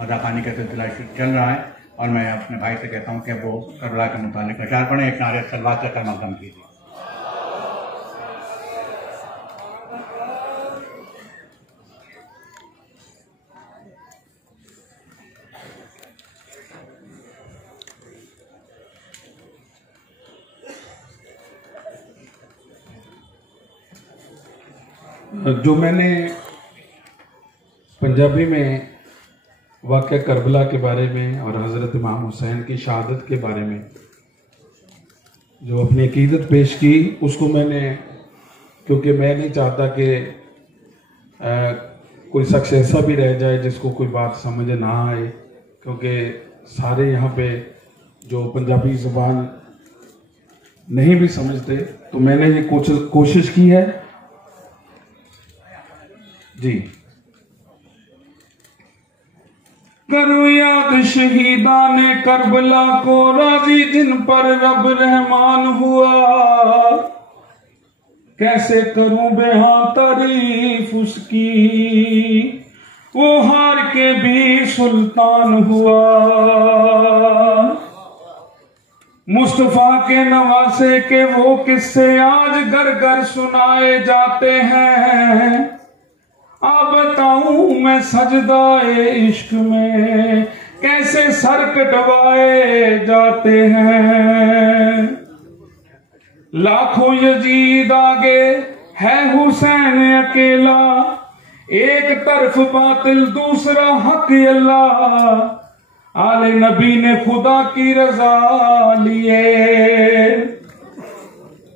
मदाखानी का सिलसिला चल रहा है और मैं अपने भाई से कहता हूँ कि वो करबला के मुतालिक अशार पढ़ें। एक नारे सलवात से कलमा कम कीजिए। जो मैंने पंजाबी में वाक़या करबला के बारे में और हज़रत इमाम हुसैन की शहादत के बारे में जो अपनी अकीदत पेश की, उसको मैंने, क्योंकि मैं नहीं चाहता कि कोई शख्स ऐसा भी रह जाए जिसको कोई बात समझ ना आए, क्योंकि सारे यहाँ पे जो पंजाबी ज़ुबान नहीं भी समझते, तो मैंने ये कोशिश की है जी। करो याद शहीदाने करबला को, राजी जिन पर रब रहमान हुआ। कैसे करूं बेहां तारीफ उसकी, वो हार के भी सुल्तान हुआ। मुस्तफा के नवासे के वो किस्से आज घर घर सुनाए जाते हैं। आप बताऊं मैं सजदाए इश्क में कैसे सर कटवाए जाते हैं। लाखों यजीद आगे है हुसैन अकेला, एक तरफ बातिल दूसरा हक अल्लाह। आले नबी ने खुदा की रजा लिए,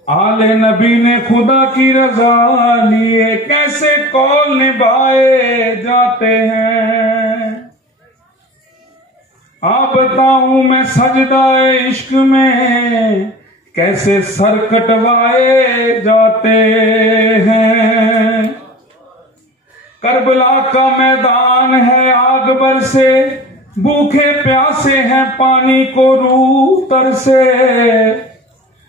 आले नबी ने खुदा की रजा लिए, कैसे कौल निभाए जाते हैं। आप बताऊं मैं सजदाए इश्क में कैसे सर कटवाए जाते हैं। करबला का मैदान है आग बरसे, भूखे प्यासे हैं पानी को रूह तरसे।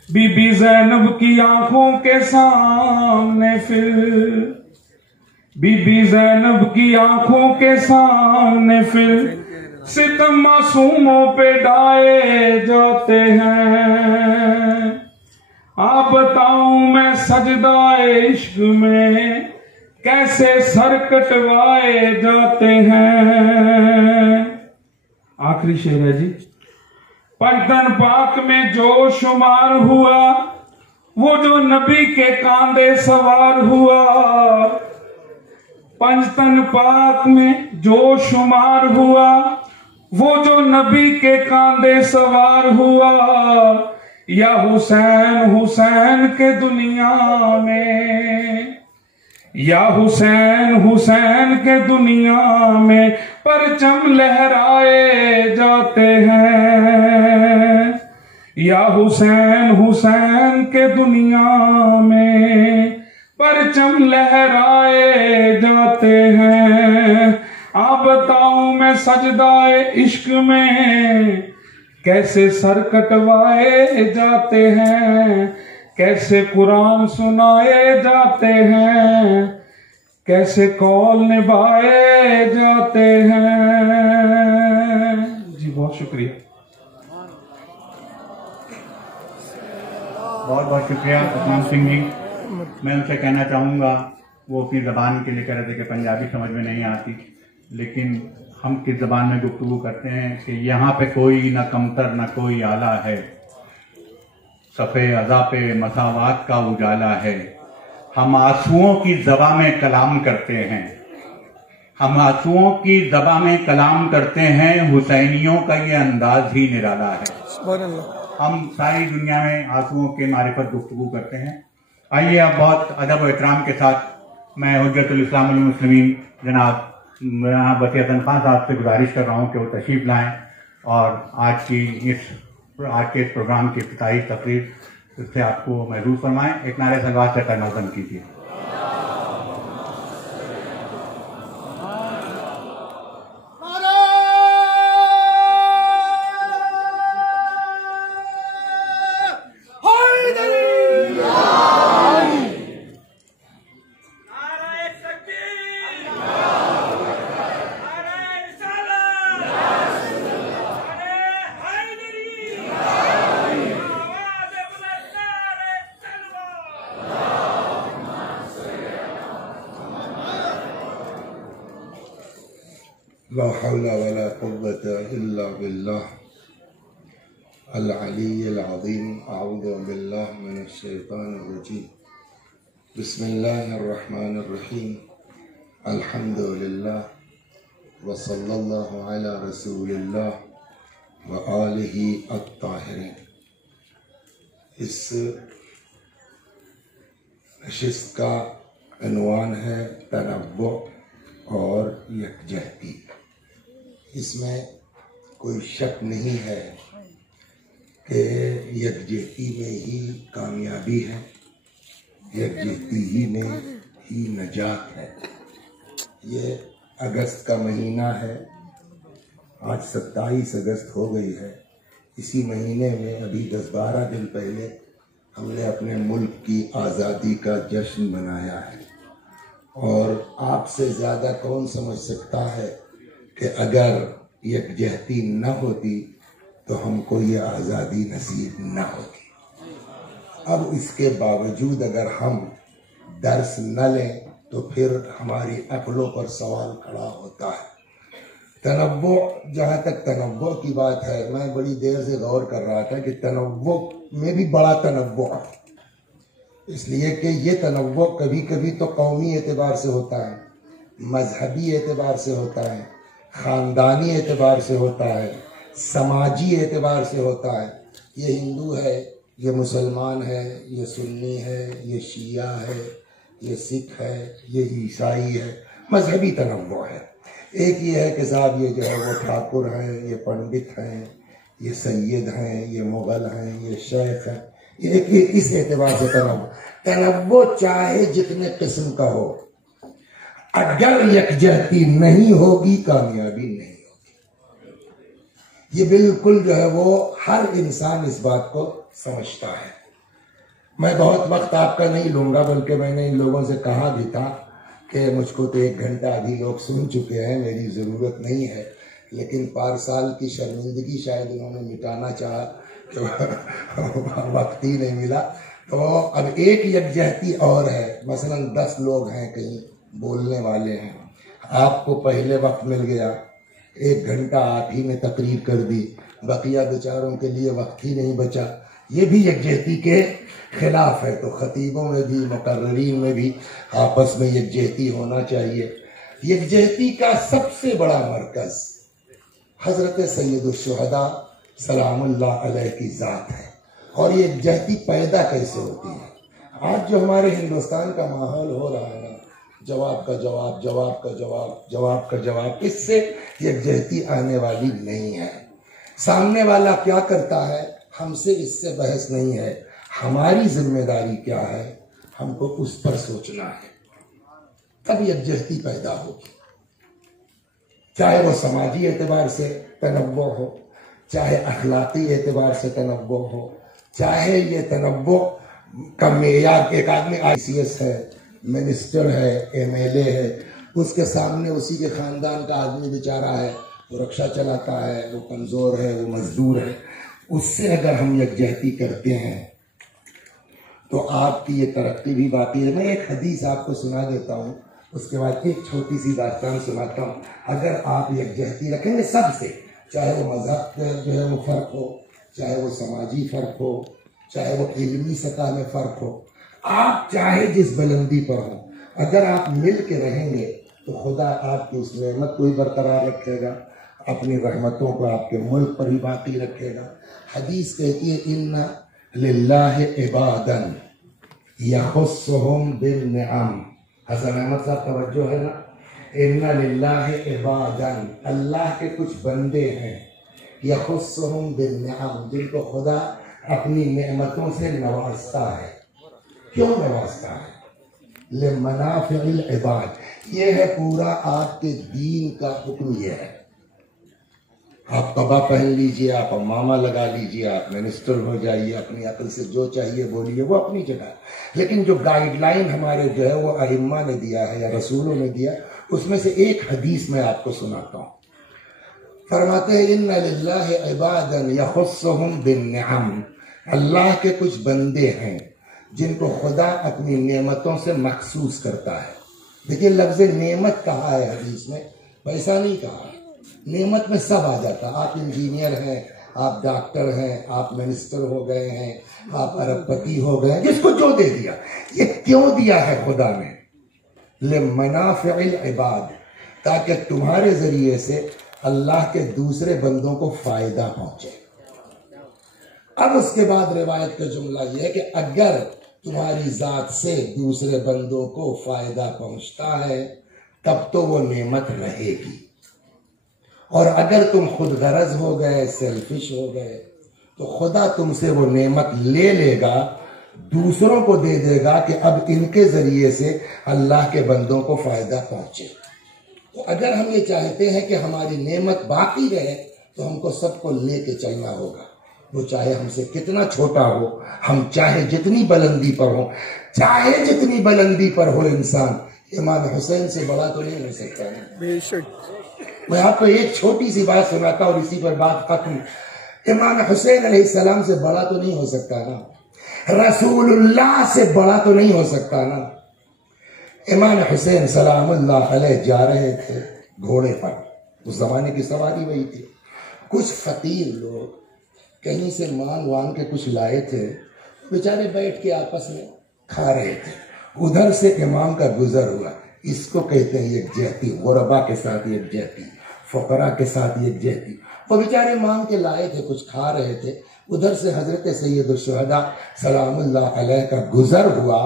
बीबी ज़ैनब की आंखों के सामने फिर, बीबी ज़ैनब की आंखों के सामने फिर सितम मासूमों पे ढाए जाते हैं। आप बताऊं मैं सजदाए इश्क में कैसे सर कटवाए जाते हैं। आखिरी शेर है जी। पंजतन पाक में जो शुमार हुआ, वो जो नबी के कांधे सवार हुआ। पंजतन पाक में जो शुमार हुआ, वो जो नबी के कांधे सवार हुआ। या हुसैन हुसैन के दुनिया में, या हुसैन हुसैन के दुनिया में परचम लहराए जाते हैं। या हुसैन हुसैन के दुनिया में परचम लहराए जाते हैं। आप बताऊं मैं सजदाए इश्क में कैसे सर कटवाए जाते हैं। कैसे कुरान सुनाए जाते हैं, कैसे कौल निभाए जाते हैं। जी बहुत शुक्रिया। बहुत बहुत शुक्रिया उस्मान सिंह जी। मैं उनसे कहना चाहूँगा, वो अपनी ज़बान के लिए कह रहे थे कि पंजाबी समझ में नहीं आती, लेकिन हम किस ज़बान में गुफ्तगू करते हैं कि यहाँ पे कोई ना कमतर ना कोई आला है, सफ़े अज़ा पे मसावात का उजाला है। हम आंसुओं की ज़बा में कलाम करते हैं, हम आंसुओं की ज़बा में कलाम करते हैं। हुसैनियों का ये अंदाज ही निराला है। हम सारी दुनिया में आंसुओं के मारिफत गुफ्तगू करते हैं। आइए अब बहुत अदब और एहतराम के साथ मैं हुज्जतुल इस्लाम वल मुस्लिमीन जनाब वसीअतन खान साहब से गुजारिश कर रहा हूँ कि वो तशरीफ़ लाएँ और आज के इस प्रोग्राम की इफ्तिताही तकरीर से आपको महसूस फरमाएं। एक नारे सलवात से करना बंद कीजिए। ला हौला वला कुव्वता इल्ला बिल्लाह अल अलीय्यिल अज़ीम। अऊज़ु बिल्लाहि मिनश शैतानिर रजीम। बिस्मिल्लाहिर रहमानिर रहीम। अल्हम्दुलिल्लाह व सल्लल्लाहु अला रसूलिल्लाह व आलिहि अत्ताहिरीन। इस नशिस्त का उन्वान है तनव्वु और यकजहती। इसमें कोई शक नहीं है कि यकजहती में ही कामयाबी है, यकजहती ही में ही नजात है। ये अगस्त का महीना है, आज 27 अगस्त हो गई है। इसी महीने में अभी 10-12 दिन पहले हमने अपने मुल्क की आज़ादी का जश्न मनाया है। और आपसे ज़्यादा कौन समझ सकता है कि अगर यकजहती न होती तो हमको ये आज़ादी नसीब न होती। अब इसके बावजूद अगर हम दर्स न लें तो फिर हमारी अक्लों पर सवाल खड़ा होता है। तनव्वु, जहाँ तक तनव्वु की बात है, मैं बड़ी देर से गौर कर रहा था कि तनव्वु में भी बड़ा तनव्वु है। इसलिए कि ये तनव्वु कभी कभी तो कौमी एतबार से होता है, मजहबी एतबार से होता है, ख़ानदानी एतबार से होता है, समाजी एतबार से होता है। ये हिंदू है, ये मुसलमान है, ये सुन्नी है, ये शिया है, ये सिख है, ये ईसाई है। मजहबी तनव्वु है। एक ये है कि साहब ये जो है वो ठाकुर हैं, ये पंडित हैं, ये सैयद हैं, ये मुग़ल हैं, ये शेख हैं। ये इस एतबार से तनव्वु चाहे जितने किस्म का हो, अगर यकजहती नहीं होगी कामयाबी नहीं होगी। ये बिल्कुल जो है वो हर इंसान इस बात को समझता है। मैं बहुत वक्त आपका नहीं लूंगा, बल्कि मैंने इन लोगों से कहा भी था कि मुझको तो 1 घंटा अभी लोग सुन चुके हैं, मेरी ज़रूरत नहीं है। लेकिन पारसाल की शर्मिंदगी शायद उन्होंने मिटाना चाहा कि वक्त ही नहीं मिला। तो अब एक यकजहती और है। मसलन 10 लोग हैं, कहीं बोलने वाले हैं, आपको पहले वक्त मिल गया, 1 घंटा आप ही ने तकरीर कर दी, बकिया बेचारों के लिए वक्त ही नहीं बचा। ये भी यकजहती के खिलाफ है। तो खतीबों में भी, मुकर्ररीन में भी आपस में यकजहती होना चाहिए। यकजहती का सबसे बड़ा मरकज हजरत सैयदुश्शुहदा सलामुल्लाह अलैह की ज़ात है। और ये यकजहती पैदा कैसे होती है? आज जो हमारे हिंदुस्तान का माहौल हो रहा है ना, जवाब का जवाब, जवाब का जवाब, जवाब का जवाब, इससे यकजहती आने वाली नहीं है। सामने वाला क्या करता है, हमसे इससे बहस नहीं है। हमारी जिम्मेदारी क्या है, हमको उस पर सोचना है, तब यकजहती पैदा होगी। चाहे वो समाजी एतबार से तनव्वु हो, चाहे अखलाकी एतबार से तनव्वु हो, चाहे ये तनव्वु का मेयार, एक आदमी ICS है, मिनिस्टर है, MLA है, उसके सामने उसी के खानदान का आदमी बेचारा है, वो रक्षा चलाता है, वो कमज़ोर है, वो मजदूर है, उससे अगर हम यकजहती करते हैं तो आपकी ये तरक्की भी बाकी है। मैं एक हदीस आपको सुना देता हूँ, उसके बाद एक छोटी सी दास्तान सुनाता हूँ। अगर आप यकजहती रखेंगे सबसे, चाहे वो मजहब जो है वो फ़र्क हो, चाहे वो समाजी फ़र्क हो, चाहे वो इल्मी सतह में फ़र्क हो, आप चाहे जिस बुलंदी पर हो, अगर आप मिल के रहेंगे तो खुदा आपकी उस नेमत को ही बरकरार रखेगा, अपनी रहमतों को आपके मुल्क पर ही बाकी रखेगा। हदीस कहती है, इन्ना लिल्लाहि इबादन यखुस्सुहुम बिन्निअम। हसन अहमद साहब तवज्जो है ना। इन्ना लिल्लाहि इबादन, अल्लाह के कुछ बंदे हैं, यखुस्सुहुम बिन्निअम, जिनको खुदा अपनी नेमतों से नवाजता है। क्यों नवाजता है? लिमनाफिल इबाद। ये है पूरा आपके दीन का हुक्म। ये है, आप कबा पहन लीजिए, आप अम्मामा लगा लीजिए, आप मिनिस्टर हो जाइए, अपनी अकल से जो चाहिए बोलिए, वो अपनी जगह। लेकिन जो गाइडलाइन हमारे जो है वो अइम्मा ने दिया है या रसूलों ने दिया, उसमें से एक हदीस मैं आपको सुनाता हूँ। फरमाते हैं, इन्ना लिल्लाहि इबादन यखुस्सुहुम बिन्निअम, अल्लाह के कुछ बंदे हैं जिनको खुदा अपनी नेमतों से मखसूस करता है। देखिए, लफ्ज़ नेमत कहा है हदीस में, पैसा नहीं कहा है। नेमत में सब आ जाता। आप इंजीनियर हैं, आप डॉक्टर हैं, आप मिनिस्टर हो गए हैं, आप अरबपति हो गए, जिसको जो दे दिया। ये क्यों दिया है खुदा ने? लिमनाफ़िल इबाद, ताकि तुम्हारे जरिए से अल्लाह के दूसरे बंदों को फायदा पहुंचे। अब उसके बाद रिवायत का जुमला यह है कि अगर तुम्हारी जात से दूसरे बंदों को फायदा पहुंचता है तब तो वो नेमत रहेगी, और अगर तुम खुद गरज हो गए, सेल्फिश हो गए, तो खुदा तुमसे वो नेमत ले लेगा, दूसरों को दे देगा कि अब इनके जरिए से अल्लाह के बंदों को फायदा पहुंचे। तो अगर हम ये चाहते हैं कि हमारी नेमत बाकी रहे तो हमको सबको लेके चलना होगा। वो चाहे हमसे कितना छोटा हो, हम चाहे जितनी बुलंदी पर हो, चाहे जितनी बुलंदी पर हो इंसान, इमाम हुसैन से बड़ा तो नहीं हो सकता है। बेशक। मैं आपको एक छोटी सी बात सुनाता और इसी पर बात खत्म। इमाम हुसैन अलैहिस्सलाम से बड़ा तो नहीं हो सकता ना, रसूलुल्लाह से बड़ा तो नहीं हो सकता ना। इमाम हुसैन सलामुल्लाह अलैह जा रहे थे घोड़े पर, उस जमाने की सवारी वही थी। कुछ फकीर लोग कहीं से मांग वांग के कुछ लाए थे, बेचारे बैठ के आपस में खा रहे थे। उधर से इमाम का गुजर हुआ। इसको कहते हैं यकजहती, गुरबा के साथ यकजहती, फकरा के साथ यकजहती। वो बेचारे मांग के लाए थे, कुछ खा रहे थे। उधर से हजरत सैयदुल शुहदा सलामुल्लाह अलैह का गुजर हुआ।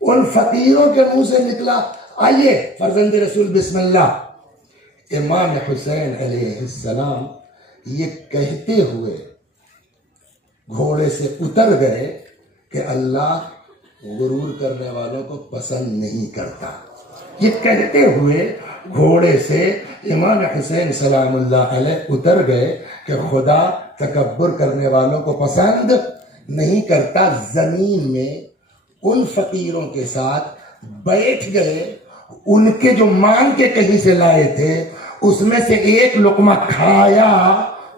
उन फकीरों के मुंह से निकला, आइए फर्जंद रसूल बिस्मिल्लाह। इमाम हुसैन अलैहिस्सलाम ये कहते हुए घोड़े से उतर गए कि अल्लाह गुरूर करने वालों को पसंद नहीं करता। ये कहते हुए घोड़े से इमाम हुसैन सलामुल्लाह अलैह उतर गए कि खुदा तकब्बुर करने वालों को पसंद नहीं करता। जमीन में उन फकीरों के साथ बैठ गए, उनके जो मांग के कहीं से लाए थे उसमें से एक लुकमा खाया।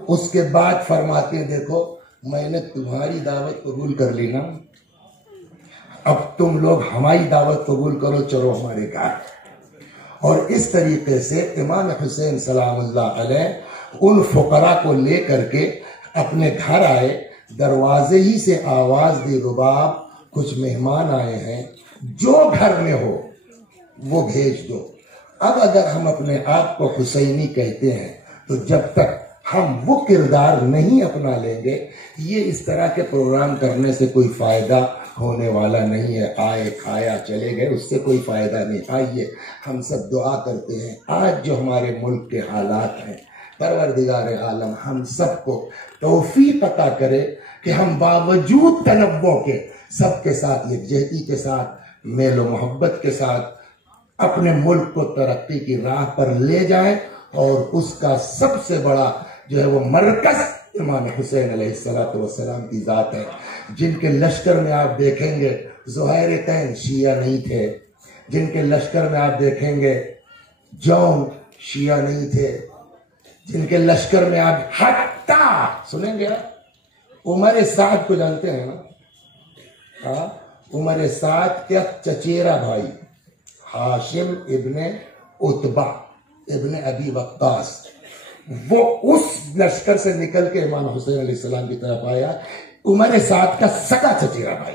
उसके बाद फरमाते हैं, देखो मैंने तुम्हारी दावत कबूल कर ली ना, अब तुम लोग हमारी दावत कबूल करो, चलो हमारे घर। और इस तरीके से इमाम हुसैन सलामुल्लाह अलैह उन फुकरा को लेकर के अपने घर आए। दरवाजे ही से आवाज दी, रुबाब कुछ मेहमान आए हैं, जो घर में हो वो भेज दो। अब अगर हम अपने आप को हुसैनी कहते हैं तो जब तक हम वो किरदार नहीं अपना लेंगे, ये इस तरह के प्रोग्राम करने से कोई फायदा होने वाला नहीं है। आए खाया चले गए, उससे कोई फायदा नहीं। आइए हम सब दुआ करते हैं, आज जो हमारे मुल्क के हालात हैं, परवरदिगार आलम हम सबको तौफीक अता करे कि हम बावजूद तनव्वुं के सबके साथ यकजहती के साथ मेल मोहब्बत के साथ अपने मुल्क को तरक्की की राह पर ले जाएं। और उसका सबसे बड़ा जो है वो मरकज इमाम हुसैन अलैहिस्सलातु वस्सलाम की जात है, जिनके लश्कर में आप देखेंगे ज़ुहैर तैन शिया नहीं थे, जिनके लश्कर में आप देखेंगे जौन शिया नहीं थे, जिनके लश्कर में आप हत्ता सुनेंगे उमर साद को जानते हैं ना, उमर साद के चचेरा भाई हाशिम इब्ने उतबा इब्ने अबी वक्कास, वो उस लश्कर से निकल के इमाम हुसैन अलैहिस्सलाम की तरफ आया। उमर साद का सगा चचेरा भाई।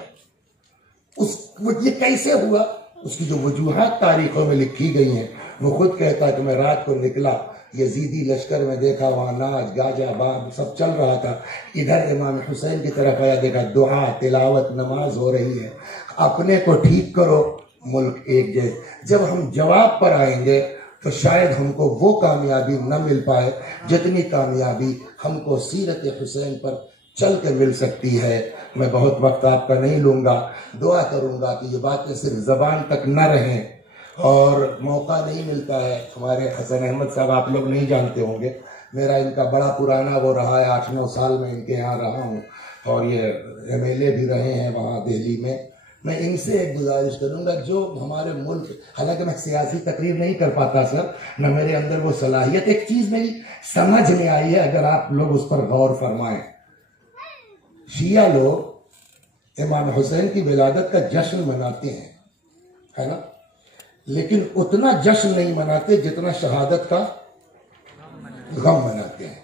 ये कैसे हुआ? उसकी जो वजूहात तारीखों में लिखी गई हैं, वो खुद कहता है कि मैं रात को निकला, यजीदी लश्कर में देखा वहां नाच गाजा बाम सब चल रहा था। इधर इमाम हुसैन की तरफ आया, देखा दुआ तिलावत नमाज हो रही है। अपने को ठीक करो, मुल्क एक जैसे। जब हम जवाब पर आएंगे तो शायद हमको वो कामयाबी न मिल पाए जितनी कामयाबी हमको सीरत हुसैन पर चल के मिल सकती है। मैं बहुत वक्त आपका नहीं लूँगा, दुआ करूँगा कि ये बातें सिर्फ ज़बान तक न रहें। और मौका नहीं मिलता है। हमारे हसन अहमद साहब आप लोग नहीं जानते होंगे, मेरा इनका बड़ा पुराना वो रहा है, 8-9 साल में इनके यहाँ रहा हूँ और ये MLA भी रहे हैं वहाँ दिल्ली में। मैं इनसे एक गुजारिश करूंगा, जो हमारे मुल्क, हालांकि मैं सियासी तकरीर नहीं कर पाता सर, न मेरे अंदर वो सलाहियत, एक चीज मेरी समझ में आई है, अगर आप लोग उस पर गौर फरमाएं। शिया लोग इमाम हुसैन की विलादत का जश्न मनाते हैं, है ना, लेकिन उतना जश्न नहीं मनाते जितना शहादत का गम मनाते हैं।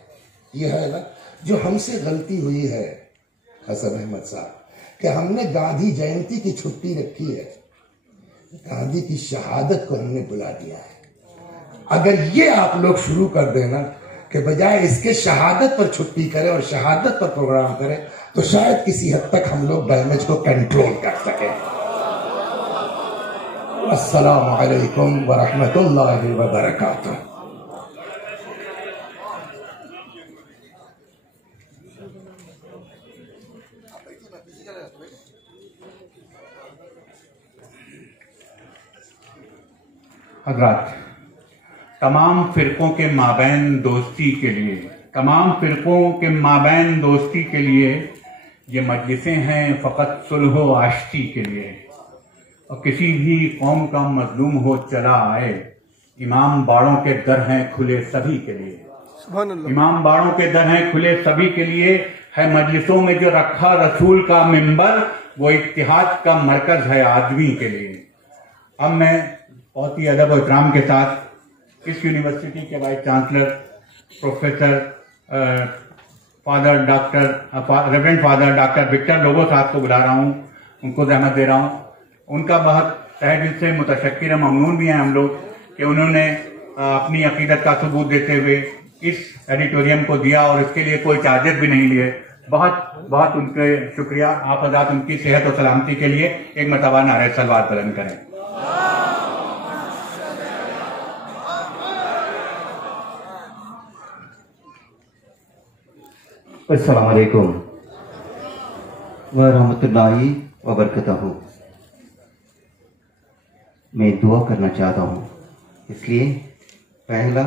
ये है ना जो हमसे गलती हुई है हसन अहमद साहब कि हमने गांधी जयंती की छुट्टी रखी है, गांधी की शहादत को हमने बुला दिया है। अगर ये आप लोग शुरू कर देना कि बजाय इसके शहादत पर छुट्टी करें और शहादत पर प्रोग्राम करें तो शायद किसी हद तक हम लोग डैमेज को कंट्रोल कर सकें। अस्सलामु अलैकुम व रहमतुल्लाहि व बरकातुहू। हज़रात, तमाम फिरकों के माबैन दोस्ती के लिए, तमाम फिरकों के माबैन दोस्ती के लिए ये मजलिसें हैं फ़कत सुलह व आश्ती के लिए। और किसी भी कौम का मजलूम हो चला आए, इमाम बाड़ों के दर हैं खुले सभी के लिए। इमाम बाड़ों के दर हैं खुले सभी के लिए। है मजलिसों में जो रखा रसूल का मिंबर, वो इत्तिहाद का मरकज है आदमी के लिए। अब मैं बहुत ही अदब और इकराम के साथ इस यूनिवर्सिटी के vice chancellor professor reverend father doctor Victor Lobo साहब को बुला रहा हूँ, उनको रहमत दे रहा हूँ। उनका बहुत तहे दिल से मुतशक्किर ममनून भी हैं हम लोग कि उन्होंने अपनी अकीदत का सबूत देते हुए इस एडिटोरियम को दिया और इसके लिए कोई चार्जेस भी नहीं लिए। बहुत बहुत उनके शुक्रिया। आप हज़रात उनकी सेहत और सलामती के लिए एक मरतबा नारे सलवात बुलंद करें। अस्सलाम वालेकुम व रहमतुल्लाहि व बरकातहू। मैं दुआ करना चाहता हूँ, इसलिए पहला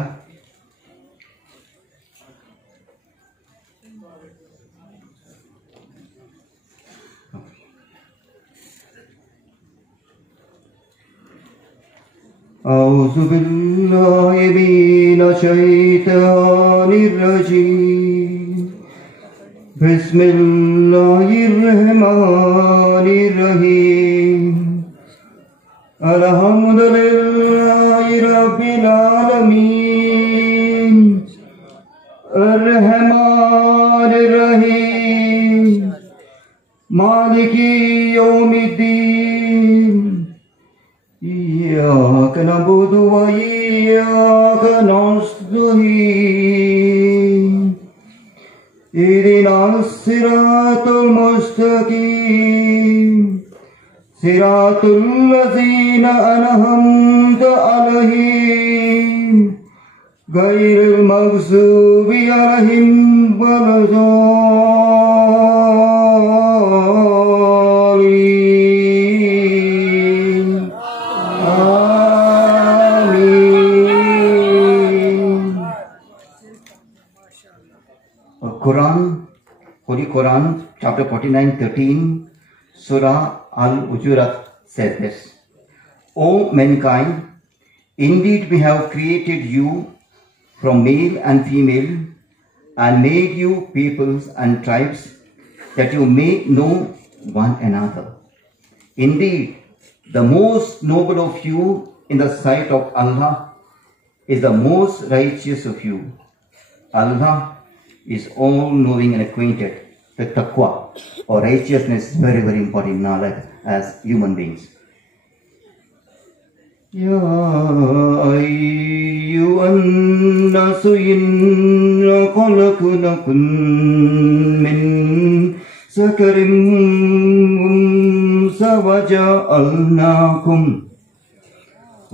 औज़ु बिल्लाहि मिनश शैतानिर रजीम, बिस्मिल्लाहिर्रहमानिर्रहीम, अल्हम्दुलिल्लाहि रब्बिल आलमीन, अर्रहमानिर्रहीम, मालिकी यौमिद्दीन, इय्याका नअबुदु व इय्याका नस्तईन, इहदिनास सिरातल मुस्तकीम, सिरातल लज़ीना अनअमता अलैहिम, गैरिल मग़ज़ूबि अलैहिम वलद्दालीन। Quran, Holy Quran, chapter 49:13, Surah Al-Hujurat says this: O mankind, indeed we have created you from male and female and made you peoples and tribes that you may know one another. Indeed, the most noble of you in the sight of Allah is the most righteous of you. Allah is all-knowing and acquainted. The taqwa or righteousness is very, very important in our life as human beings. Ya ayyuhan nasu inna khalaqnakum min zakarin unsa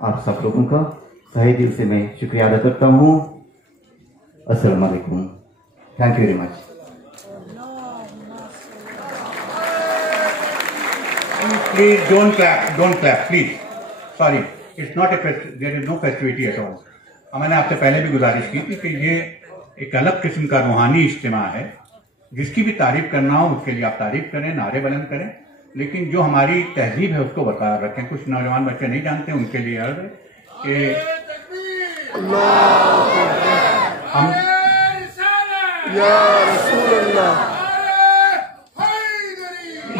आप सब लोगों का तहे दिल से मैं शुक्रिया अदा करता हूँ। अस्सलाम वालेकुम। Thank you very much. Please don't clap, please. Sorry, it's not a there is no festivity at all. मैंने आपसे पहले भी गुजारिश की थी कि ये एक अलग किस्म का रूहानी इज्तिमा है। जिसकी भी तारीफ करना हो उसके लिए आप तारीफ करें, नारे बुलंद करें, लेकिन जो हमारी तहजीब है उसको बरकरार रखें। कुछ नौजवान बच्चे नहीं जानते, उनके लिए अर्ज है कि हम या रसूल अल्लाह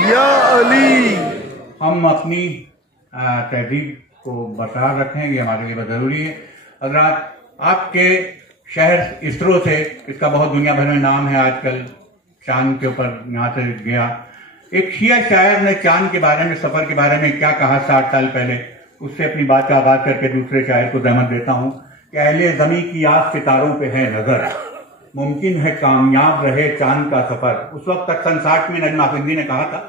या अली, हम अपनी तहजीब को बरकरार रखें, ये हमारे लिए बहुत जरूरी है। अगर आपके शहर इसरो से, इसका बहुत दुनिया भर में नाम है आजकल, चांद के ऊपर यहाँ से गया। एक शिया शायर ने चांद के बारे में, सफर के बारे में क्या कहा 60 साल पहले, उससे अपनी बात का आगाज करके दूसरे शायर को रहमत देता हूँ कि अहले ज़मीं की आस सितारों पे है नजर, मुमकिन है कामयाब रहे चांद का सफर। उस वक्त तक 60 में नजम आफिदी ने कहा था,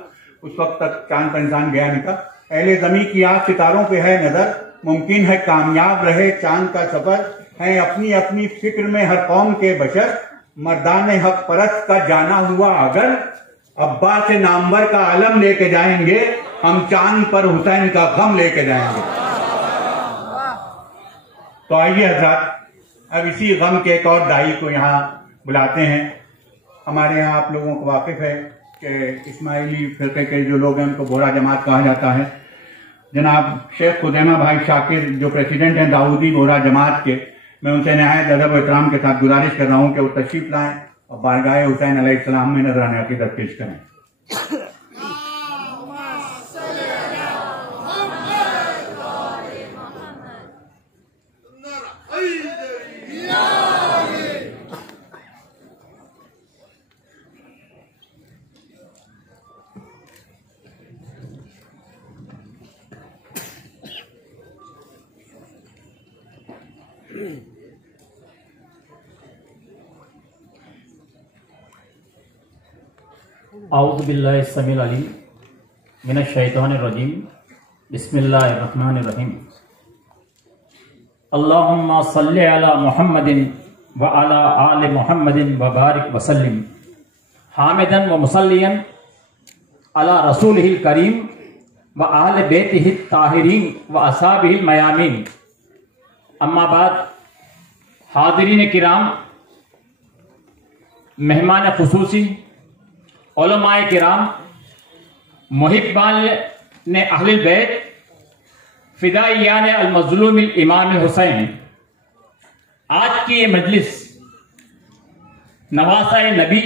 उस वक्त तक चांद पर इंसान गया नहीं था। अहले ज़मीं की आस सितारों पे है नजर, मुमकिन है कामयाब रहे चांद का सफर, है अपनी अपनी फिक्र में हर कौम के बशर, मर्दान हक परस्त का जाना हुआ अगर, अब्बा से नामवर का आलम लेके जाएंगे, हम चांद पर हुसैन का गम लेके जाएंगे। तो आइए हजरात, अब इसी गम के एक और दाई को यहाँ बुलाते हैं। हमारे यहाँ आप लोगों को वाकिफ है कि इस्माइली फिरके के जो लोग हैं उनको बोरा जमात कहा जाता है। जनाब शेख खुदैमा भाई शाकिर जो प्रेसिडेंट हैं दाऊदी बोरा जमात के, मैं उनसे नहायत अदब और एहतराम के साथ गुजारिश कर रहा हूँ कि वो तशरीफ लाएं और बारगाह हुसैन अलैहिस्सलाम में नजराने अकीदत पेश करें। आऊज़ु बिल्लाहि समील अलीम मिनश शैतानिर रजीम, बिस्मिल्लाहिर रहमानिर रहीम। अल्लाहुम्मा सल्लि अला मुहम्मदिन व अला आलि मुहम्मदिन व बारिक वसल्लिम, हामिदन व मुसल्लियन अला रसूलिहिल करीम व आले बैतिहि ताहिरीन व असहाबिहिल मयामीन। अम्मा बाद, हाज़िरीन किराम, मेहमान खुसूसी, उलमाए किराम, मुहिब्बान ने अहलिल बैत, फिदाइयान अल मज़लूम इमाम हुसैन, आज की ये मजलिस नवासा नबी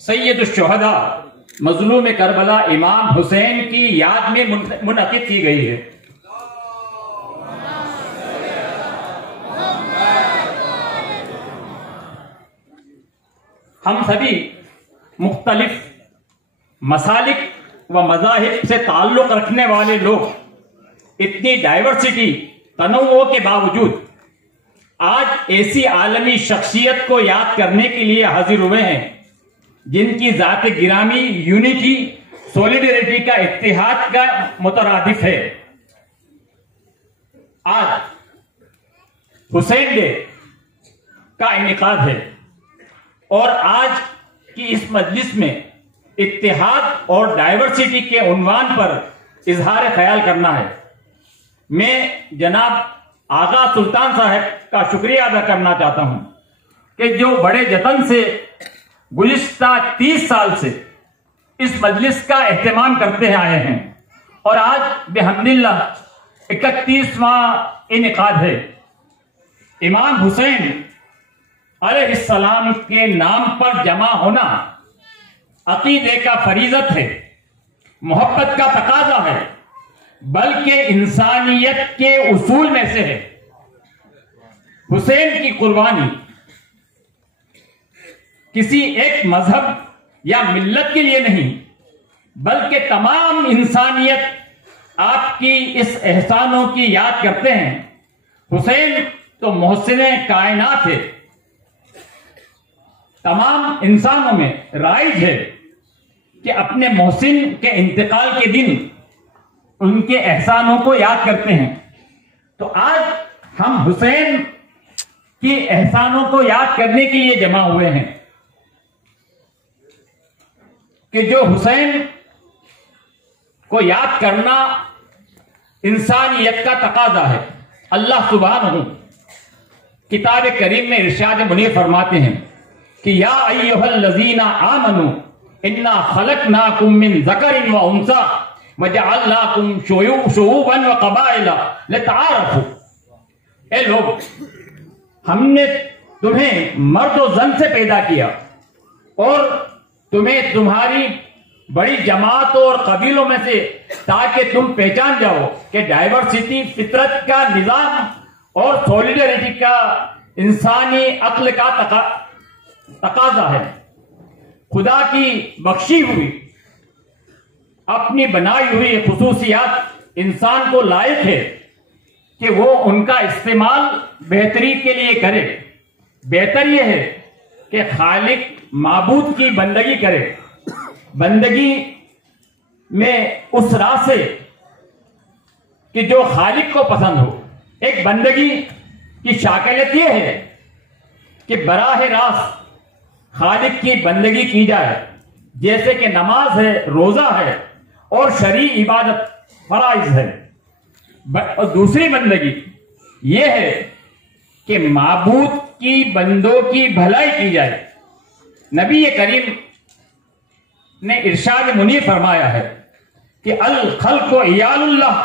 सैयदुश शुहदा मज़लूम करबला इमाम हुसैन की याद में मुनक़िद की गई है। हम सभी मुख्तलिफ मसालिक व मज़ाहिब से ताल्लुक़ रखने वाले लोग इतनी डाइवर्सिटी तनव्वुओं के बावजूद आज ऐसी आलमी शख्सियत को याद करने के लिए हाजिर हुए हैं जिनकी ज़ात गिरामी, यूनिटी, सॉलिडरिटी का, इत्तेहाद का मुतरादिफ है। आज हुसैन डे का इनेकाद है और आज कि इस मजलिस में इत्तेहाद और डाइवर्सिटी के उन्वान पर इजहार ख्याल करना है। मैं जनाब आगा सुल्तान साहब का शुक्रिया अदा करना चाहता हूं कि जो बड़े जतन से गुज़िश्ता 30 साल से इस मजलिस का एहतमाम करते आए हैं और आज बिहम्दिल्लाह 31वां इनेकाद है। इमाम हुसैन अलैहिस्सलाम के नाम पर जमा होना अकीदे का फरीजत है, मोहब्बत का तकाजा है, बल्कि इंसानियत के उसूल में से है। हुसैन की कुर्बानी किसी एक मजहब या मिल्लत के लिए नहीं, बल्कि तमाम इंसानियत आपकी इस एहसानों की याद करते हैं। हुसैन तो मोहसिने कायनात है, तमाम इंसानों में राइज है कि अपने मोहसिन के इंतकाल के दिन उनके एहसानों को याद करते हैं। तो आज हम हुसैन के एहसानों को याद करने के लिए जमा हुए हैं कि जो हुसैन को याद करना इंसानियत का तकाजा है। अल्लाह सुब्हानहू किताब करीम में इरशाद मुनीर फरमाते हैं कि या अय्युहल्लज़ीना आमनू इन्ना खलक़नाकुम मिन ज़करिन व उन्सा वजअलनाकुम शुऊबन व क़बाइला लितआरफू। ए लोग, हमने तुम्हें मर्द और जन से पैदा किया और तुम्हें तुम्हारी बड़ी जमातों और कबीलों में से, ताकि तुम पहचान जाओ कि डाइवर्सिटी फितरत का निजाम और सॉलिडरिटी का इंसानी अक्ल का तकाजा है। खुदा की बख्शी हुई अपनी बनाई हुई खुसूसियात इंसान को लायक है कि वो उनका इस्तेमाल बेहतरी के लिए करे। बेहतर यह है कि खालिक माबूद की बंदगी करे, बंदगी में उस राह से कि जो खालिक को पसंद हो। एक बंदगी की शाकिलियत यह है कि बराह रास्त खालिक की बंदगी की जाए, जैसे कि नमाज है, रोजा है और शरई इबादत फराइज है। और दूसरी बंदगी यह है कि माबूद की बंदों की भलाई की जाए। नबी करीम ने इरशाद मुनीर फरमाया है कि अल खल्क़ु इयालुल्लाह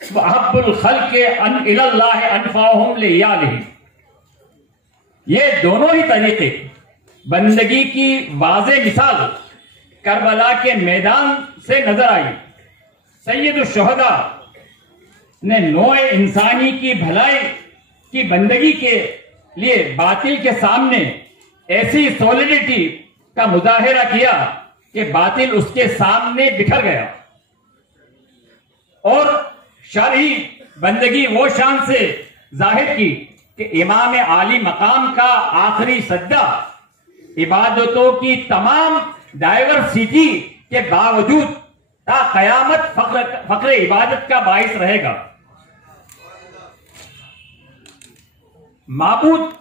व अहब्बुल खल्क़ि इलल्लाह अनफ़अहुम लियालिही। ये दोनों ही तरीके बंदगी की वाज़े मिसाल करबला के मैदान से नजर आई। सैयदुश शुहदा ने नौए इंसानी की भलाई की बंदगी के लिए बातिल के सामने ऐसी सॉलिडिटी का मुजाहिरा किया कि बातिल उसके सामने बिखर गया। और शरई बंदगी वो शान से जाहिर की कि इमाम आली मकाम का आखिरी सज्जा इबादतों की तमाम डाइवर्सिटी के बावजूद ता कयामत फक्र इबादत का बाइस रहेगा। माबूद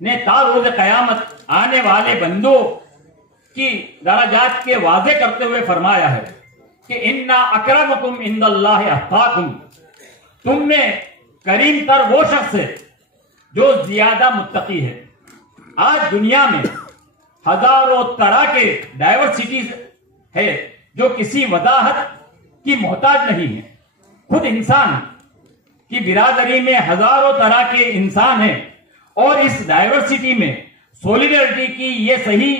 ने ता रोज कयामत आने वाले बंदों की दराजात के वाजे करते हुए फरमाया है कि इन्ना अकरमकुम इंदल्लाहि अत्काकुम। तुम में करीम तर वो शख्स है जो ज्यादा मुत्तकी है। आज दुनिया में हजारों तरह के डाइवर्सिटीज है जो किसी वजाहत की मोहताज नहीं है। खुद इंसान की बिरादरी में हजारों तरह के इंसान हैं और इस डाइवर्सिटी में सॉलिडरिटी की ये सही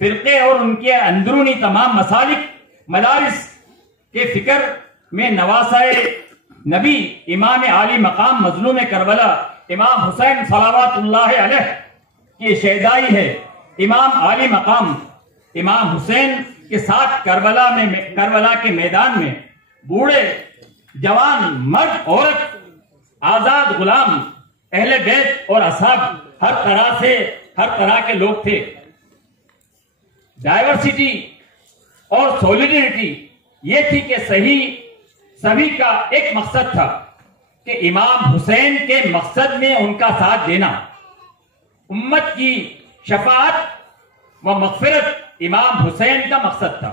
फिरके और उनके अंदरूनी तमाम मसालिक मदारिस के फिक्र में नवासाए नबी इमाम आली मकाम मजलूम करबला इमाम हुसैन सलावतुल्लाह अलैह की शहदाई है। इमाम आली मकाम इमाम हुसैन के साथ करबला के मैदान में बूढ़े जवान मर्द औरत आजाद गुलाम अहले बैत और असहाब हर तरह के लोग थे। डाइवर्सिटी और सॉलिडरिटी ये थी कि सभी का एक मकसद था कि इमाम हुसैन के मकसद में उनका साथ देना। उम्मत की शफाअत व मगफिरत इमाम हुसैन का मकसद था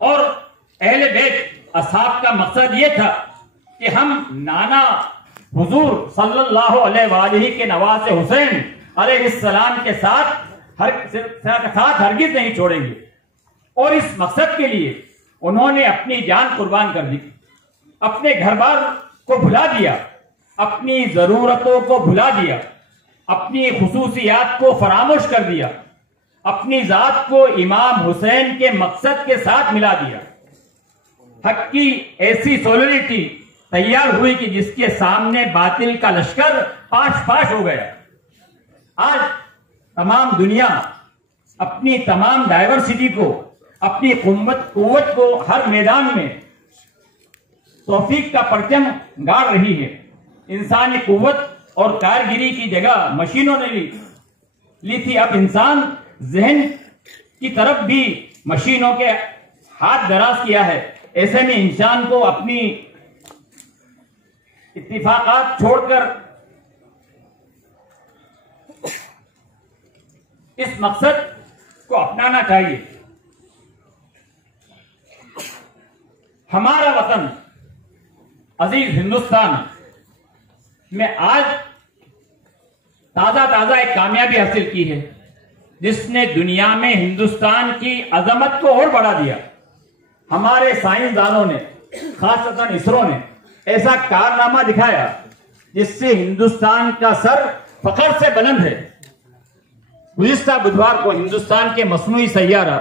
और अहले बैत असहाब का मकसद यह था कि हम नाना हुजूर सल्लल्लाहु अलैहि के नवासे हुसैन अलैहिस्सलाम के साथ हरगिज नहीं छोड़ेंगे। और इस मकसद के लिए उन्होंने अपनी जान कुर्बान कर दी, अपने घर बार को भुला दिया, अपनी जरूरतों को भुला दिया, अपनी खुसूसियात को फरामोश कर दिया, अपनी जात को इमाम हुसैन के मकसद के साथ मिला दिया। हक की ऐसी सॉलिडरिटी तैयार हुई कि जिसके सामने बातिल का लश्कर पाश हो गया। आज तमाम दुनिया अपनी तमाम डाइवर्सिटी को, अपनी कुव्वत को हर मैदान में तौफीक का परचम गाड़ रही है। इंसानी कुव्वत और कारगिरी की जगह मशीनों ने ली थी। अब इंसान जहन की तरफ भी मशीनों के हाथ दराज किया है। ऐसे में इंसान को अपनी इत्तिफाकात छोड़कर इस मकसद को अपनाना चाहिए। हमारा वतन अजीज हिंदुस्तान में आज ताजा एक कामयाबी हासिल की है, जिसने दुनिया में हिंदुस्तान की अजमत को और बढ़ा दिया। हमारे साइंसदानों ने, खासतन इसरो ने ऐसा कारनामा दिखाया जिससे हिंदुस्तान का सर फख्र से बुलंद है। गुज़िश्ता बुधवार को हिंदुस्तान के मसनूई सैयारा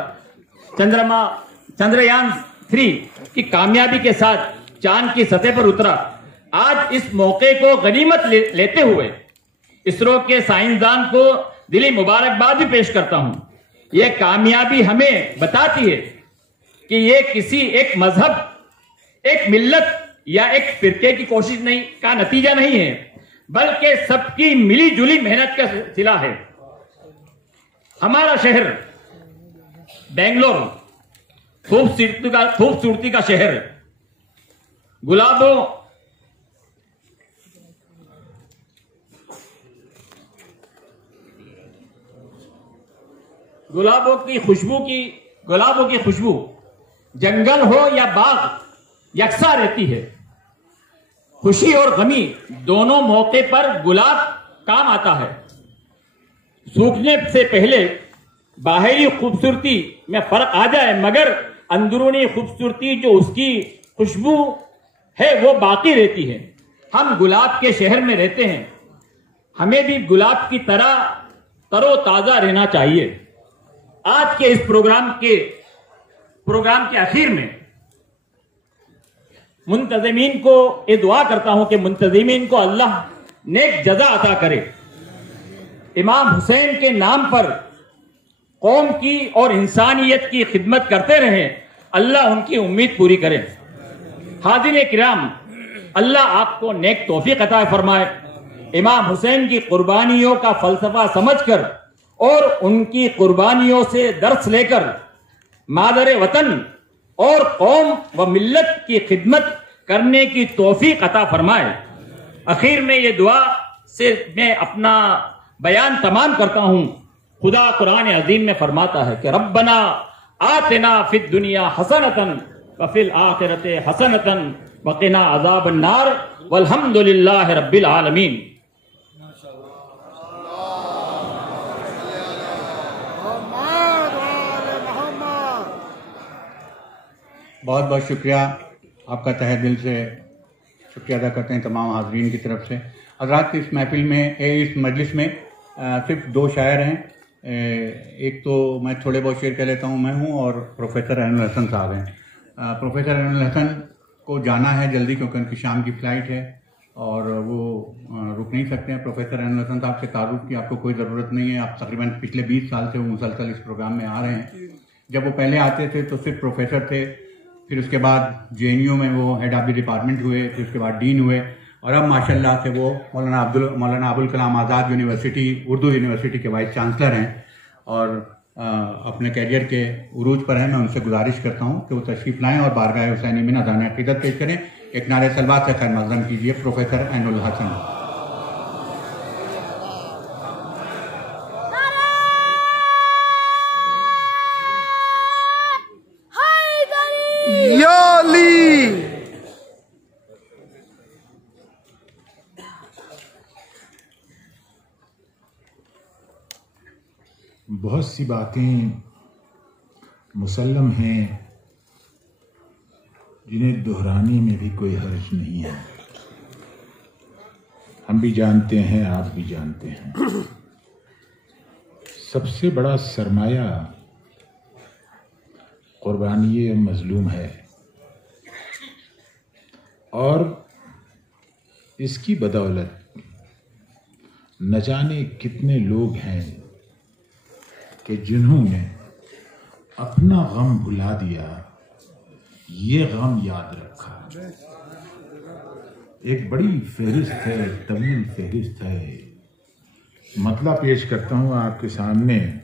चंद्रयान 3 की कामयाबी के साथ चांद की सतह पर उतरा। आज इस मौके को गनीमत लेते हुए इसरो के साइंसदान को दिली मुबारकबाद भी पेश करता हूं। यह कामयाबी हमें बताती है कि यह किसी एक मजहब, एक मिल्लत या एक फिरके की कोशिश का नतीजा नहीं है, बल्कि सबकी मिली जुली मेहनत का सिला है। हमारा शहर बेंगलोर खूबसूरती का शहर, गुलाबों की खुशबू जंगल हो या बाग यकसा रहती है। खुशी और गमी दोनों मौके पर गुलाब काम आता है। सूखने से पहले बाहरी खूबसूरती में फर्क आ जाए, मगर अंदरूनी खूबसूरती जो उसकी खुशबू है वो बाकी रहती है। हम गुलाब के शहर में रहते हैं, हमें भी गुलाब की तरह तरोताजा रहना चाहिए। आज के इस प्रोग्राम के आखिर में मुंतज़िमीन को ये दुआ करता हूं कि मुंतज़िमीन को अल्लाह नेक जज़ा अता करे। इमाम हुसैन के नाम पर कौम की और इंसानियत की खिदमत करते रहे, अल्लाह उनकी उम्मीद पूरी करे। हाज़िरीन किराम, अल्लाह आपको नेक तौफीक अता फरमाए। इमाम हुसैन की कुर्बानियों का फलसफा समझकर और उनकी कुर्बानियों से दर्स लेकर मादर वतन और कौम व मिल्लत की खिदमत करने की तौफीक अता फरमाए। आखिर में ये दुआ से मैं अपना बयान तमाम करता हूं। खुदा कुरान अजीम में फरमाता है कि रब्बना आतिना फिद दुनिया हसनतन व फिल आखिरति हसनतन व क़िना अज़ाबन नार वल्हम्दुलिल्लाहि रब्बिल आलमीन। बहुत बहुत शुक्रिया, आपका तहे दिल से शुक्रिया अदा करते हैं तमाम हाज़रीन की तरफ से। हज़रात, इस महफिल में, इस मजलिस में सिर्फ 2 शायर हैं। एक तो मैं थोड़े बहुत शेर कह लेता हूँ, मैं हूँ और प्रोफेसर ऐनुल हसन साहब हैं। प्रोफेसर ऐनुल हसन को जाना है जल्दी, क्योंकि उनकी शाम की फ़्लाइट है और वो रुक नहीं सकते हैं। प्रोफेसर ऐनुल हसन साहब से तारुफ की आपको कोई ज़रूरत नहीं है। आप तकरीबन पिछले 20 साल से वो मुसलसल इस प्रोग्राम में आ रहे हैं। जब वो पहले आते थे तो सिर्फ प्रोफेसर थे, फिर उसके बाद JNU में वो हेड ऑफ द डिपार्टमेंट हुए, फिर उसके बाद डीन हुए, और अब माशाल्लाह से वो मौलाना अबुल कलाम आज़ाद यूनिवर्सिटी, उर्दू यूनिवर्सिटी के वाइस चांसलर हैं और अपने कैरियर के उरूज पर हैं। मैं उनसे गुजारिश करता हूँ कि वो तशरीफ़ लाएँ और बारगाह हुसैनी में अज़ान अक़ीदत पेश करें। एक नारे सलवात से खैर मक़दम कीजिए प्रोफेसर ऐनुल हसन। या अली। बहुत सी बातें मुसल्लम हैं जिन्हें दोहराने में भी कोई हर्ज नहीं है। हम भी जानते हैं, आप भी जानते हैं, सबसे बड़ा सरमाया कुर्बानी मजलूम है और इसकी बदौलत न जाने कितने लोग हैं कि जिन्होंने अपना गम भुला दिया, ये गम याद रखा। एक बड़ी फहरिस्त है, तवील फहरिस्त है। मतलब पेश करता हूँ आपके सामने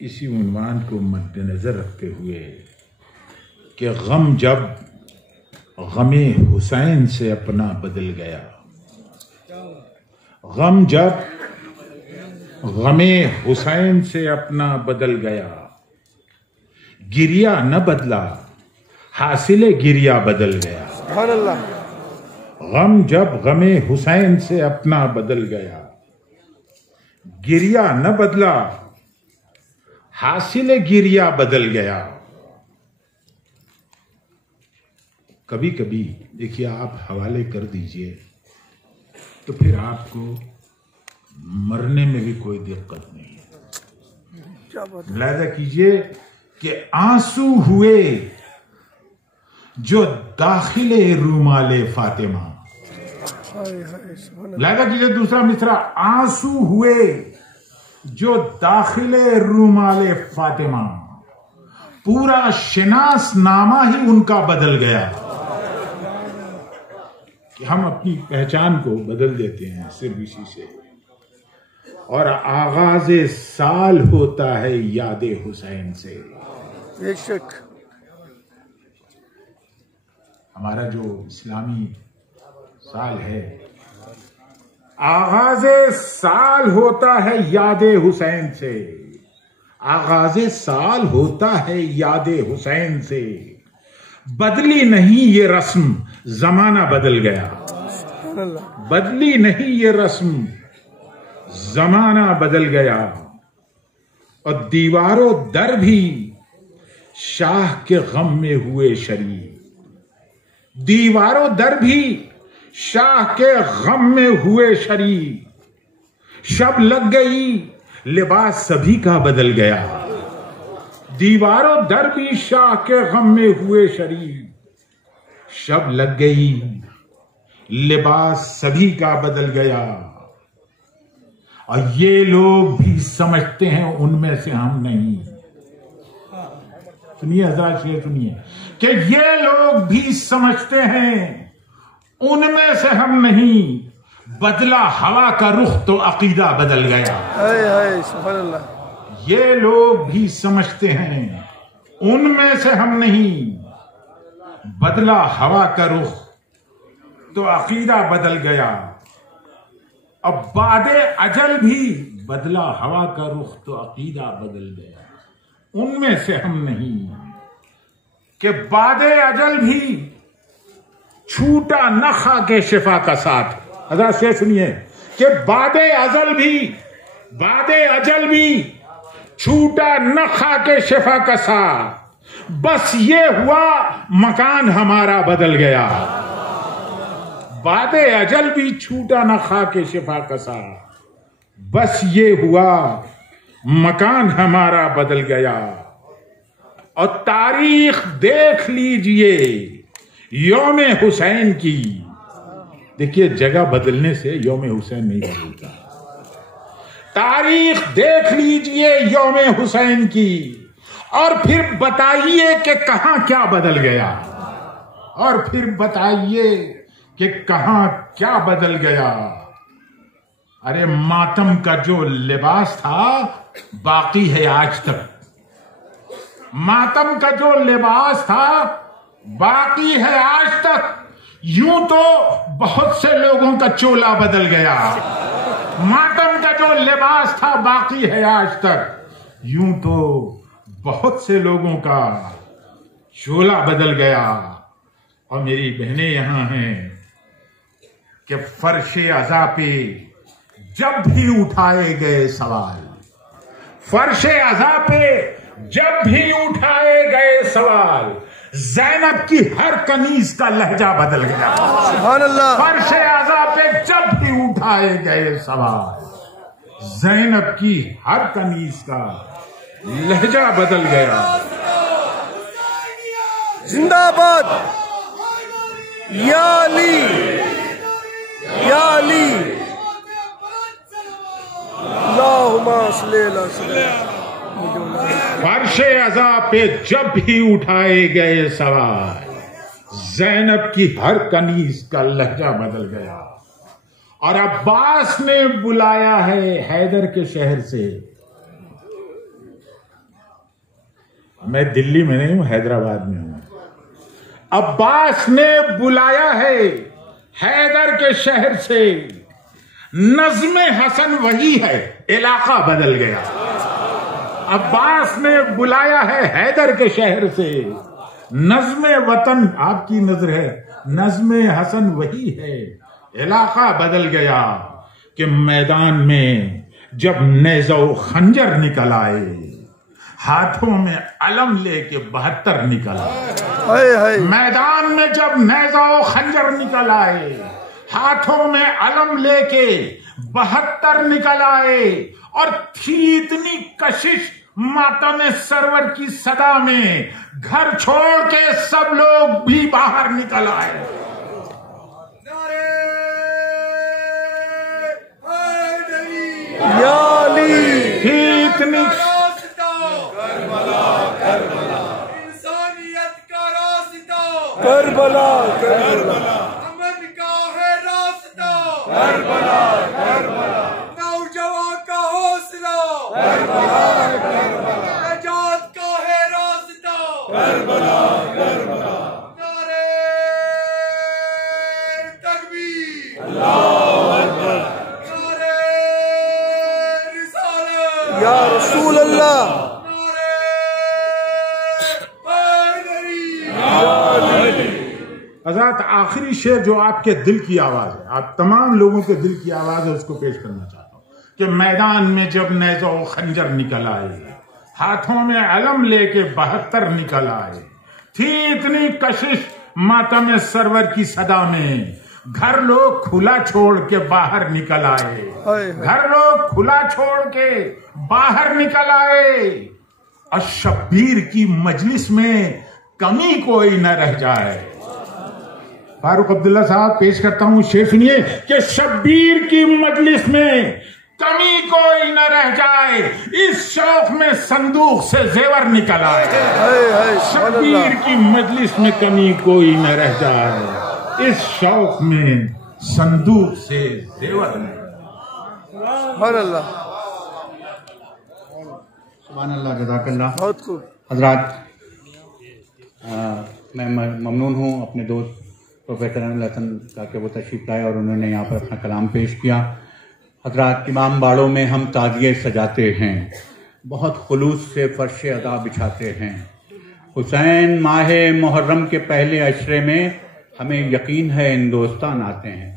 इसी उन्वान को मद्देनजर रखते हुए कि गम जब गमे हुसैन से अपना बदल गया, गम जब गमे हुसैन से अपना बदल गया, गिरिया न बदला हासिले गिरिया बदल गया। गम जब गमे हुसैन से अपना बदल गया, गिरिया न बदला हासिल गिरिया बदल गया। कभी कभी देखिए, आप हवाले कर दीजिए तो फिर आपको मरने में भी कोई दिक्कत नहीं है। मुलाहिजा कीजिए कि आंसू हुए जो दाखिले रूमाले फातिमा। मुलाहिजा कीजिए दूसरा मिसरा, आंसू हुए जो दाखिले रूमाले फातिमा, पूरा शिनासनामा ही उनका बदल गया। कि हम अपनी पहचान को बदल देते हैं सिर्फ इसी से। और आगाज साल होता है याद हुसैन से। बेशक हमारा जो इस्लामी साल है, आगाज साल होता है याद हुसैन से, आगाज साल होता है याद हुसैन से। बदली नहीं ये रस्म, जमाना बदल गया। बदली नहीं ये रस्म, जमाना बदल गया। और दीवारों दर भी शाह के गम में हुए शरीक, दीवारों दर भी शाह के गम में हुए शरीक। शब लग गई लिबास सभी का बदल गया, दीवारों दर भी शाह के गम में हुए शरीक। शब लग गई लिबास सभी का बदल गया। और ये लोग भी समझते हैं उनमें से हम नहीं। सुनिए हजरत, शेर सुनिए कि ये लोग भी समझते हैं उनमें से हम नहीं। बदला हवा का रुख तो अकीदा बदल गया। सुभान अल्लाह। ये लोग भी समझते हैं उनमें से हम नहीं। बदला हवा का रुख तो अकीदा बदल गया। अब बादे अजल भी बदला हवा का रुख तो अकीदा बदल गया। उनमें से हम नहीं कि बादे अजल भी छूटा न खा के शिफा का साथ। हज़रत से सुनिए कि बादे अजल भी छूटा न खा के शिफा का साथ। बस ये हुआ मकान हमारा बदल गया। बादे अजल भी छूटा न खा के शिफा का साथ। बस ये हुआ मकान हमारा बदल गया। और तारीख देख लीजिए यौम हुसैन की। देखिए, जगह बदलने से यौम हुसैन नहीं बदलता। तारीख देख लीजिए यौम हुसैन की, और फिर बताइए कि कहां क्या बदल गया। और फिर बताइए कि कहां क्या बदल गया। अरे मातम का जो लिबास था बाकी है आज तक। मातम का जो लिबास था बाकी है आज तक। यूं तो बहुत से लोगों का चोला बदल गया। मातम का जो लिबास था बाकी है आज तक। यूं तो बहुत से लोगों का चोला बदल गया। और मेरी बहनें यहां हैं कि फर्शे अज़ा पे जब भी उठाए गए सवाल, फर्शे अज़ा पे जब भी उठाए गए सवाल, ज़ैनब की हर कनीज का लहजा बदल गया। सुभान अल्लाह। फर्शे अज़ा पे जब भी उठाए गए सवाल, ज़ैनब की हर कनीज का लहजा बदल गया। जिंदाबाद या अली, या अली। अल्लाहुम्मा सल्ली अला सय्यिदना। फर्शे अज़ा पे जब भी उठाए गए सवाल, ज़ैनब की हर कनीज का लहजा बदल गया। और अब्बास ने बुलाया है हैदर के शहर से। मैं दिल्ली में नहीं हूं, हैदराबाद में हूं। अब्बास ने बुलाया है हैदर के शहर से। नज़्मे हसन वही है, इलाका बदल गया। अब्बास ने बुलाया है हैदर के शहर से। नज़्मे वतन, आपकी नजर है नज़्म हसन वही है, इलाका बदल गया कि मैदान में जब नेज़ो खंजर निकल आए, हाथों में अलम लेके 72 निकल आए। मैदान में जब नेज़ो खंजर निकल आए, हाथों में अलम लेके 72 निकल आए, और थी इतनी कशिश मातम सरवर की सदा में, घर छोड़ के सब लोग भी बाहर निकल आए। या अली, इतनी इंसानियत का रास्ता, करबला करबला, अमन का है रास्ता, करबला करबला, नौजवान का हौसला, करबला करबला, नजात का है रास्ता, करबला करबला। नारे तकबीर, अल्लाहू अकबर, नारे रिसालत, या रसूल अल्लाह, नारे हैदरी। हज़रत आखिरी शेर जो आपके दिल की आवाज है, आप तमाम लोगों के दिल की आवाज है, उसको पेश करना चाहता हूँ कि मैदान में जब नेज़ो खंजर निकल आए, हाथों में अलम लेके 72 निकल आए, थी इतनी कशिश मातम सरवर की सदा में, घर लोग खुला छोड़ के बाहर निकल आए, घर लोग खुला छोड़ के बाहर निकल आए, और शब्बीर की मजलिस में कमी कोई न रह जाए। फारूक अब्दुल्ला साहब पेश करता हूं, शेर सुनिए कि शब्बीर की मजलिस में कमी कोई न रह जाए, इस शौक में संदूक से जेवर निकल आए। शब्बीर की मजलिस में कमी कोई न रह जाए, इस शौक में संदूक से जेवर सुभान अल्लाह, सुभान अल्लाह, जज़ाकल्लाह। बहुत खूब। हजरात, मैं ममनून हूँ अपने दोस्त प्रोफेसर अनिल हसन का कि वो तशरीफ़ लाए और उन्होंने यहाँ पर अपना कलाम पेश किया। हजरात, इमाम बाड़ों में हम ताज़िए सजाते हैं, बहुत खुलूस से फर्श अदा बिछाते हैं। हुसैन माह मुहर्रम के पहले अशरे में हमें यकीन है हिंदुस्तान आते हैं।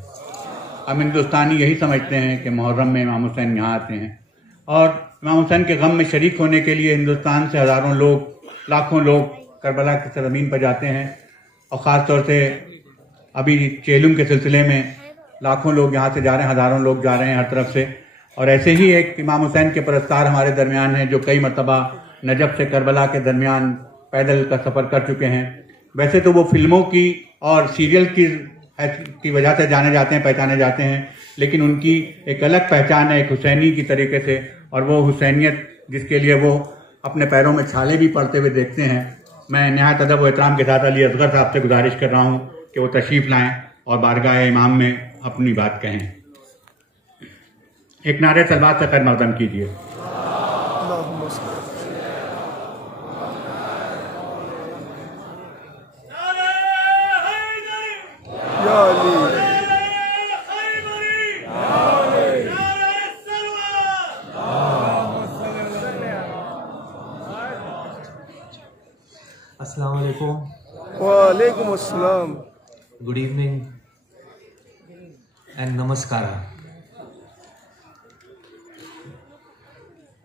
हम हिंदुस्तानी यही समझते हैं कि मुहर्रम में इमाम हुसैन यहाँ आते हैं, और इमाम हुसैन के गम में शरीक होने के लिए हिंदुस्तान से हज़ारों लोग, लाखों लोग करबला की सरजमीन पर जाते हैं। और ख़ास तौर से अभी चेलुम के सिलसिले में लाखों लोग यहाँ से जा रहे हैं, हज़ारों लोग जा रहे हैं हर तरफ से। और ऐसे ही एक इमाम हुसैन के परस्तार हमारे दरमियान हैं जो कई मरतबा नजफ से करबला के दरमियान पैदल का सफ़र कर चुके हैं। वैसे तो वो फिल्मों की और सीरियल की वजह से जाने जाते हैं, पहचाने जाते हैं, लेकिन उनकी एक अलग पहचान है, एक हुसैनी की तरीके से, और वो हुसैनियत जिसके लिए वो अपने पैरों में छाले भी पड़ते हुए देखते हैं। मैं नहायत अदब व एहतराम के साथ अली असगर साहब से गुजारिश कर रहा हूँ कि वो तशरीफ़ लाएं और बारगाह इमाम में अपनी बात कहें। एक नारे सलवात से खैर मक़दम कीजिए। या अली, अस्सलाम वालेकुम, वालेकुम अस्सलाम, good evening and namaskara.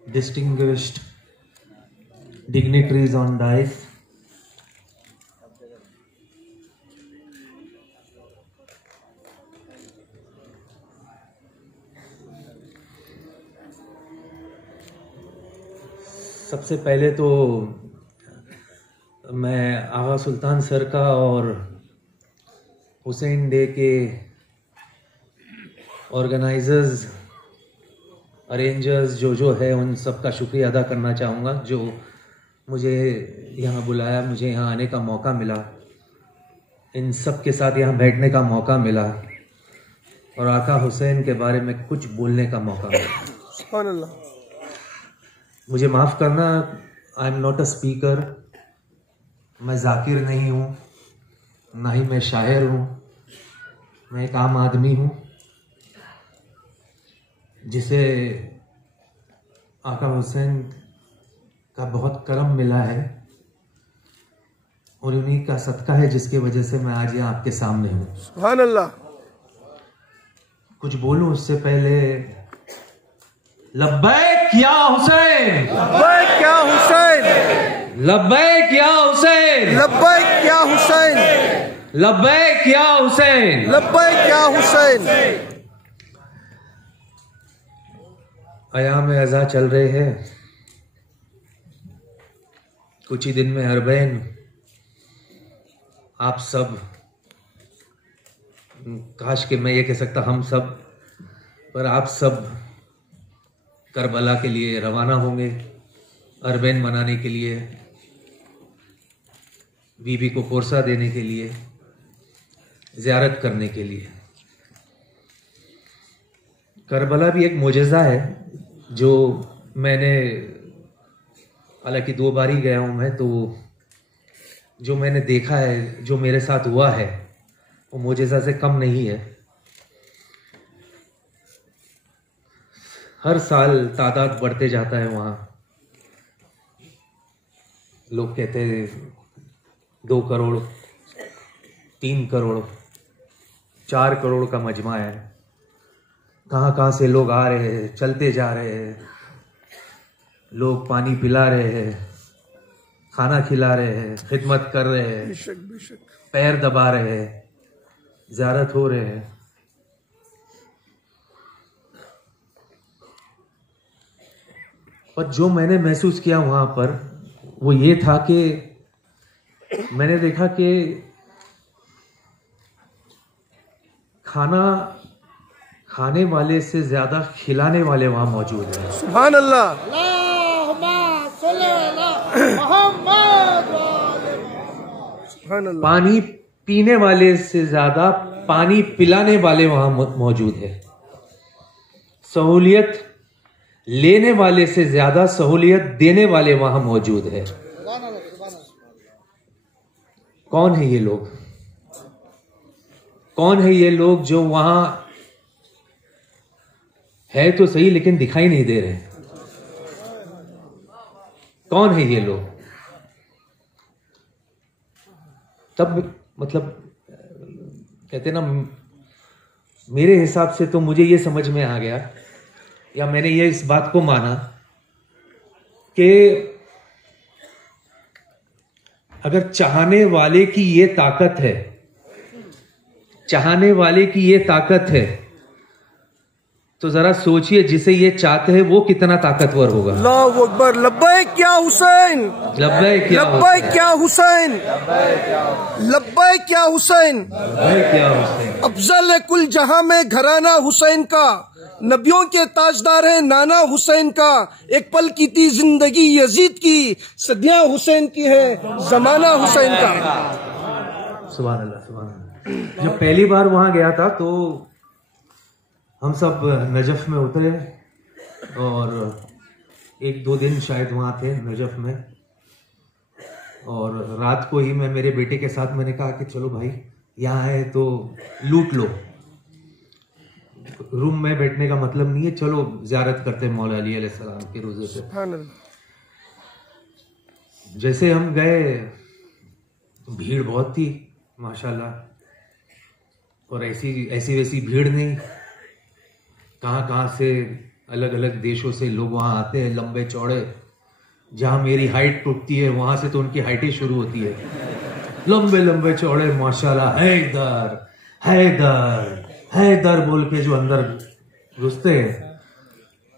Distinguished dignitaries on dais, सबसे पहले तो मैं आगा सुल्तान सर का और हुसैन डे के ऑर्गेनाइजर्स, अरेंजर्स जो है उन सब का शुक्रिया अदा करना चाहूँगा जो मुझे यहाँ बुलाया, मुझे यहाँ आने का मौका मिला, इन सब के साथ यहाँ बैठने का मौका मिला और आका हुसैन के बारे में कुछ बोलने का मौका मिला। सुभान अल्लाह। मुझे माफ़ करना, I am not a speaker, मैं जाकिर नहीं हूँ, ना ही मैं शायर हूँ, मैं एक आम आदमी हूँ जिसे आका हुसैन का बहुत करम मिला है और उन्हीं का सदका है जिसकी वजह से मैं आज यहाँ आपके सामने हूँ। सुभान अल्लाह। कुछ बोलूं उससे पहले लब्बैक या हुसैन, लब्बैक या हुसैन, लब्बैक या हुसैन, लब्बैक या हुसैन, लब्बैक या हुसैन, लब्बैक या हुसैन। अयाम अज़ा चल रहे हैं, कुछ ही दिन में अरबैन, आप सब, काश कि मैं ये कह सकता हम सब, पर आप सब करबला के लिए रवाना होंगे, अरबैन मनाने के लिए, बीबी को पुरसा देने के लिए, ज़ियारत करने के लिए। करबला भी एक मोजज़ा है जो मैंने, हालांकि 2 बार ही गया हूँ मैं, तो जो मैंने देखा है, जो मेरे साथ हुआ है, वो मोजज़ा से कम नहीं है। हर साल तादाद बढ़ते जाता है वहाँ। लोग कहते हैं 2 करोड़, 3 करोड़, 4 करोड़ का मजमा है। कहाँ कहाँ से लोग आ रहे हैं, चलते जा रहे हैं, लोग पानी पिला रहे हैं, खाना खिला रहे हैं, खिदमत कर रहे हैं, बेशक बेशक, पैर दबा रहे हैं, ज़ियारत हो रहे हैं। पर जो मैंने महसूस किया वहाँ पर वो ये था कि मैंने देखा कि खाना खाने वाले से ज्यादा खिलाने वाले वहाँ मौजूद हैं। सुभान अल्लाह। सुभान अल्लाह। पानी पीने वाले से ज्यादा पानी पिलाने वाले वहाँ मौजूद है। सहूलियत लेने वाले से ज्यादा सहूलियत देने वाले वहां मौजूद है। कौन है ये लोग? कौन है ये लोग जो वहां है तो सही लेकिन दिखाई नहीं दे रहे? कौन है ये लोग? तब मतलब कहते ना, मेरे हिसाब से तो मुझे ये समझ में आ गया, या मैंने ये इस बात को माना कि अगर चाहने वाले की ये ताकत है, चाहने वाले की ये ताकत है, तो जरा सोचिए जिसे ये चाहते हैं वो कितना ताकतवर होगा। अल्लाहु अकबर। लब्बैक या हुसैन, लब्बैक या लब्बैक या हुसैन, लब्बैक या हुसैन। लब्बैक या हुसैन। अफजल है कुल जहां में घराना हुसैन का, नबियों के ताजदार है नाना हुसैन का। एक पल की थी जिंदगी यजीद की, सदियां हुसैन की है जमाना हुसैन का। सुभान अल्लाह, सुभान अल्लाह। जब पहली बार वहां गया था तो हम सब नजफ में उतरे और 1-2 दिन शायद वहाँ थे नजफ में, और रात को ही मैं मेरे बेटे के साथ मैंने कहा कि चलो भाई यहाँ है तो लूट लो, रूम में बैठने का मतलब नहीं है, चलो ज़ियारत करते हैं मौला अली अलैहिस्सलाम के रोज़े से। जैसे हम गए भीड़ बहुत थी माशाल्लाह, और ऐसी वैसी भीड़ नहीं, कहाँ कहाँ से अलग अलग देशों से लोग वहाँ आते हैं, लंबे चौड़े। जहाँ मेरी हाइट टूटती है वहाँ से तो उनकी हाइटें शुरू होती है, लंबे लंबे चौड़े माशाल्लाह। हैदर हैदर हैदर बोल के जो अंदर घुसते हैं,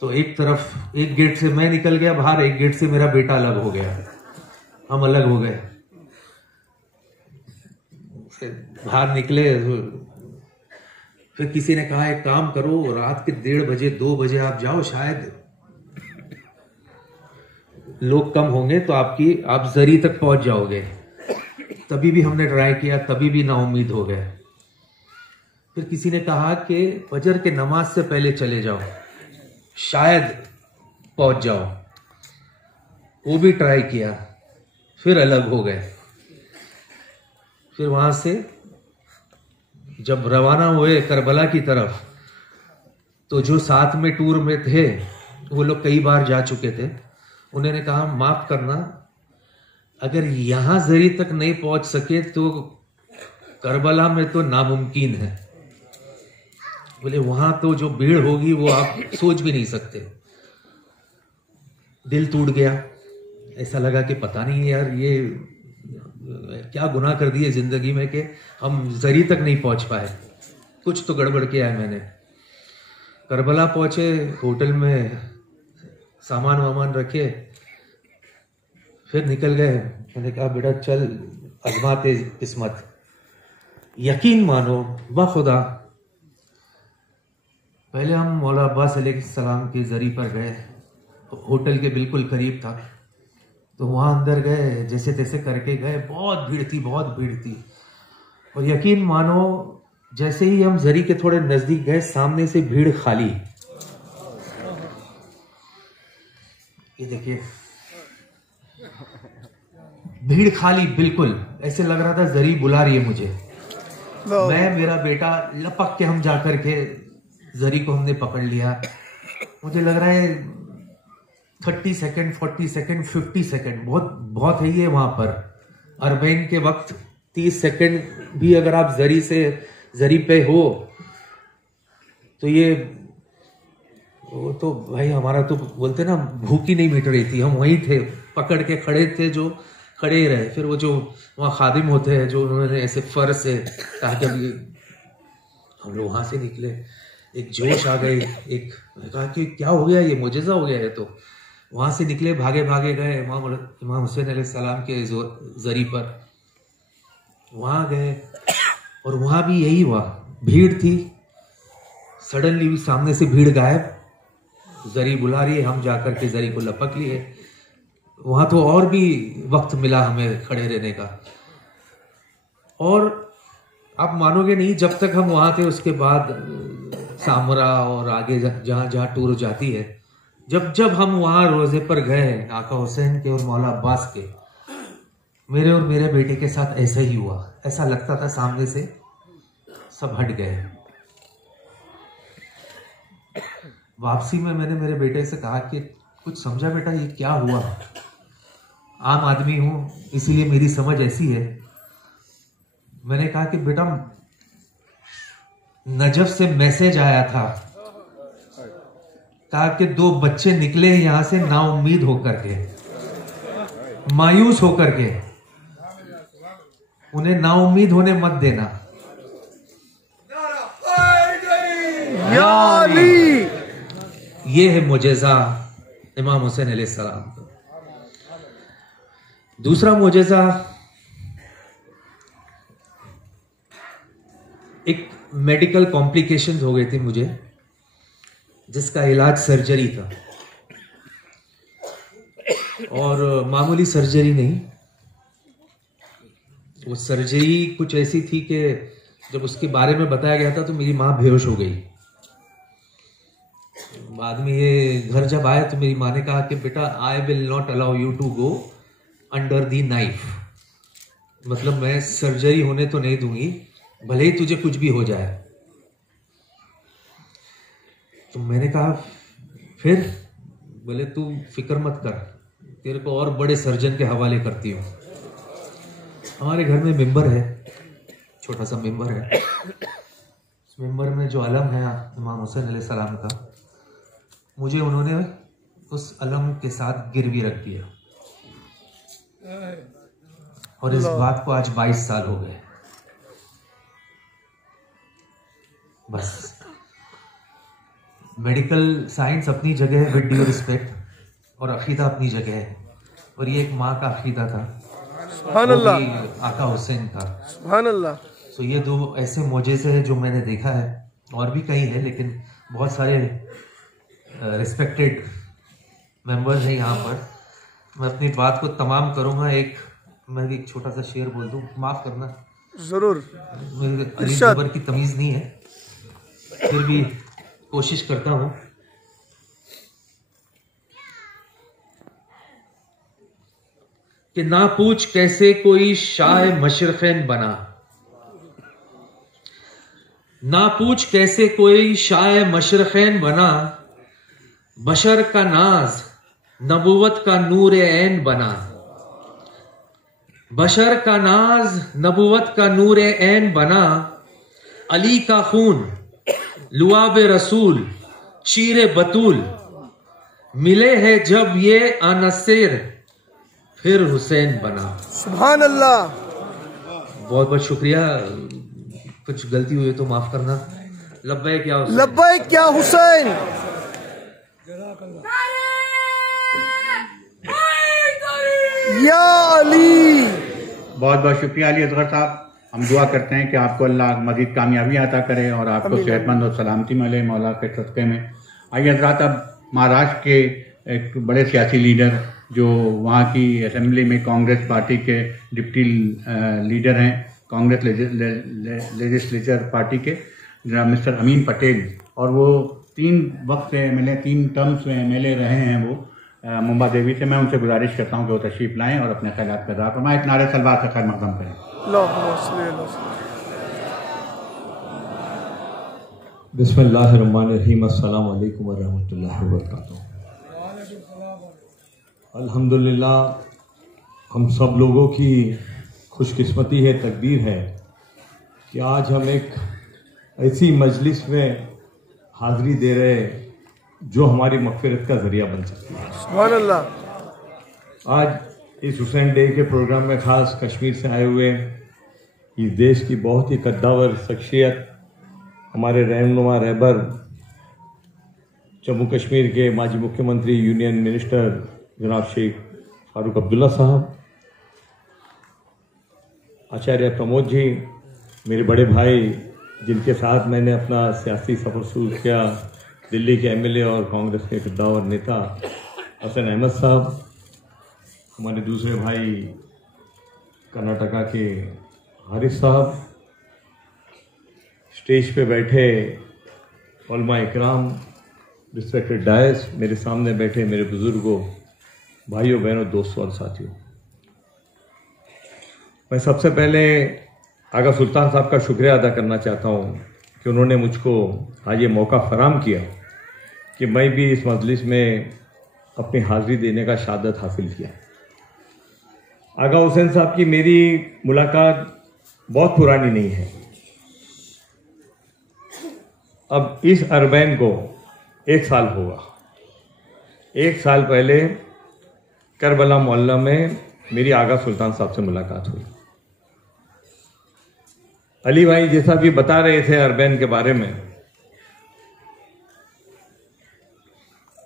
तो एक तरफ एक गेट से मैं निकल गया बाहर, एक गेट से मेरा बेटा अलग हो गया, हम अलग हो गए। बाहर निकले, फिर किसी ने कहा एक काम करो, रात के 1:30 बजे 2 बजे आप जाओ, शायद लोग कम होंगे तो आप जरी तक पहुंच जाओगे। तभी भी हमने ट्राई किया, तभी भी नाउम्मीद हो गए। फिर किसी ने कहा कि फजर के नमाज से पहले चले जाओ, शायद पहुंच जाओ। वो भी ट्राई किया, फिर अलग हो गए। फिर वहां से जब रवाना हुए करबला की तरफ, तो जो साथ में टूर में थे वो लोग कई बार जा चुके थे। उन्होंने कहा माफ करना, अगर यहां जरी तक नहीं पहुंच सके तो करबला में तो नामुमकिन है। बोले वहां तो जो भीड़ होगी वो आप सोच भी नहीं सकते। दिल टूट गया, ऐसा लगा कि पता नहीं यार ये क्या गुनाह कर दिए जिंदगी में कि हम जरी तक नहीं पहुंच पाए, कुछ तो गड़बड़ किया है मैंने। करबला पहुंचे, होटल में सामान वामान रखे, फिर निकल गए। मैंने कहा बेटा चल आजमाते किस्मत। यकीन मानो बखुदा, पहले हम मौला अब्बास अलैहिस्सलाम के जरी पर गए, होटल के बिल्कुल करीब था, तो वहां अंदर गए, जैसे तैसे करके गए। बहुत भीड़ थी, बहुत भीड़ थी। और यकीन मानो जैसे ही हम जरी के थोड़े नजदीक गए, सामने से भीड़ खाली। ये देखिए भीड़ खाली बिल्कुल, ऐसे लग रहा था जरी बुला रही है मुझे। मैं मेरा बेटा लपक के हम जाकर के जरी को हमने पकड़ लिया। मुझे लग रहा है 30 सेकंड, 40 सेकंड, 50 सेकंड बहुत है ये वहां पर। अरबैन के वक्त 30 सेकंड भी अगर आप जरी पे हो तो ये वो तो भाई हमारा तो बोलते ना भूख ही नहीं मिट रही थी। हम वहीं थे, पकड़ के खड़े थे, जो खड़े ही रहे। फिर वो जो वहाँ खादिम होते हैं, जो उन्होंने ऐसे फर से कहा कि हम लोग वहां से निकले, एक जोश आ गई, एक कहा कि क्या हो गया, ये मुजज़ा हो गया है। तो वहां से निकले, भागे भागे गए इमाम हुसैन अलैहिस्सलाम के जरी पर। वहां गए और वहां भी यही हुआ, भीड़ थी। सडनली सामने से भीड़ गायब, जरी बुला रही है, हम जाकर के जरी को लपक लिए। वहां तो और भी वक्त मिला हमें खड़े रहने का। और आप मानोगे नहीं, जब तक हम वहां थे उसके बाद सामरा और आगे जहां जहां टूर जाती है, जब हम वहां रोजे पर गए आका हुसैन के और मौला अब्बास के, मेरे और मेरे बेटे के साथ ऐसा ही हुआ। ऐसा लगता था सामने से सब हट गए। वापसी में मैंने मेरे बेटे से कहा कि कुछ समझा बेटा, ये क्या हुआ? आम आदमी हूं इसीलिए मेरी समझ ऐसी है। मैंने कहा कि बेटा नजफ से मैसेज आया था, कहा कि 2 बच्चे निकले यहां से नाउम्मीद होकर के, मायूस होकर के, उन्हें नाउम्मीद होने मत देना। या अली, ये है मुजज़ा इमाम हुसैन अलैहिस्सलाम का। दूसरा मुजज़ा, एक मेडिकल कॉम्प्लिकेशंस हो गई थी मुझे, जिसका इलाज सर्जरी था। और मामूली सर्जरी नहीं, वो सर्जरी कुछ ऐसी थी कि जब उसके बारे में बताया गया था तो मेरी माँ बेहोश हो गई। बाद में ये घर जब आए तो मेरी माँ ने कहा कि बेटा I will not allow you to go under the knife, मतलब मैं सर्जरी होने तो नहीं दूंगी, भले ही तुझे कुछ भी हो जाए। तो मैंने कहा फिर? बोले तू फिक्र मत कर, तेरे को और बड़े सर्जन के हवाले करती हूँ। हमारे घर में मेंबर है, छोटा सा मेंबर है। उस मेंबर में जो अलम है इमाम हुसैन अलैहिस्सलाम का, मुझे उन्होंने उस अलम के साथ गिरवी रख दिया। और इस बात को आज 22 साल हो गए। बस मेडिकल साइंस अपनी जगह है, विद ड्यू रिस्पेक्ट, और अकीदा अपनी जगह है। और ये एक माँ का अकीदा था, सुभान अल्लाह, आका हुसैन था। सुभान अल्लाह। तो ये 2 ऐसे मोजेज़े हैं जो मैंने देखा है, और भी कई है, लेकिन बहुत सारे रिस्पेक्टेड मेंबर्स हैं यहाँ पर। मैं अपनी बात को तमाम करूँगा। मैं भी एक छोटा सा शेर बोल दूँ, माफ़ करना, जरूर, मेरे अली जबर की तमीज़ नहीं है, फिर भी कोशिश करता हूँ। कि ना पूछ कैसे कोई शाह मशरक़ैन बना, ना पूछ कैसे कोई शाह मशरक़ैन बना, बशर का नाज नबुवत का नूर ऐन बना। बशर का नाज नबुवत का नूर ऐन बना, अली का खून लुआब रसूल शीर बतूल, मिले है जब ये अनसर फिर हुसैन बना। सुभान अल्लाह। बहुत बहुत शुक्रिया, कुछ गलती हुई तो माफ करना। लब्बैक या हुसैन। लब्बैक या हुसैन। या अली। बहुत बहुत शुक्रिया अली असगर साहब। हम दुआ करते हैं कि आपको अल्लाह मजीद कामयाबी अता करे और आपको सेहतमंद और सलामती मिले मौला के सदक़े में। आइए हज़रात, अब महाराष्ट्र के एक बड़े सियासी लीडर जो वहाँ की असेंबली में कांग्रेस पार्टी के डिप्टी लीडर हैं, कांग्रेस लेजिस्लेचर पार्टी के जनाब मिस्टर अमीन पटेल, और वो 3 वक्त से एमएलए, 3 टर्म से एमएलए रहे हैं वो मुंबा देवी से। मैं उनसे गुजारिश करता हूँ कि वो तशरीफ लाएं और अपने ख्यालात का इज़हार फरमाएं। एक नारे सलवात से खैर मक़दम करें। बिस्मिल्लाहिर्रहमानिर्रहीम। अस्सलाम वालेकुम वरहमतुल्लाहि वबरकातुहू। अल्हम्दुलिल्लाह, हम सब लोगों की खुशकिस्मती है, तकदीर है कि आज हम एक ऐसी मजलिस में हाज़िरी दे रहे हैं जो हमारी मग़फ़िरत का ज़रिया बन सकती है। सुभान अल्लाह। आज इस हुसैन डे के प्रोग्राम में ख़ास कश्मीर से आए हुए इस देश की बहुत ही कद्दावर शख्सियत, हमारे रहनुमा रहबर जम्मू कश्मीर के माजी मुख्यमंत्री, यूनियन मिनिस्टर जनाब शेख फारूक अब्दुल्ला साहब, आचार्य प्रमोद जी, मेरे बड़े भाई जिनके साथ मैंने अपना सियासी सफ़र शुरू किया, दिल्ली के एमएलए और कांग्रेस के कद्दावर नेता हसन अहमद साहब, हमारे दूसरे भाई कर्नाटका के हारिस साहब, स्टेज पे बैठे उलमा इकराम, रिस्पेक्टेड डायस, मेरे सामने बैठे मेरे बुजुर्गों, भाइयों बहनों, दोस्तों और साथियों, मैं सबसे पहले आगा सुल्तान साहब का शुक्रिया अदा करना चाहता हूँ कि उन्होंने मुझको आज ये मौका फराहम किया कि मैं भी इस मजलिस में अपनी हाज़िरी देने का शादत हासिल किया। आगा हुसैन साहब की मेरी मुलाकात बहुत पुरानी नहीं है। अब इस अरबैन को 1 साल होगा। 1 साल पहले करबला मोहल्ला में मेरी आगा सुल्तान साहब से मुलाकात हुई। अली भाई जैसा भी बता रहे थे अरबैन के बारे में,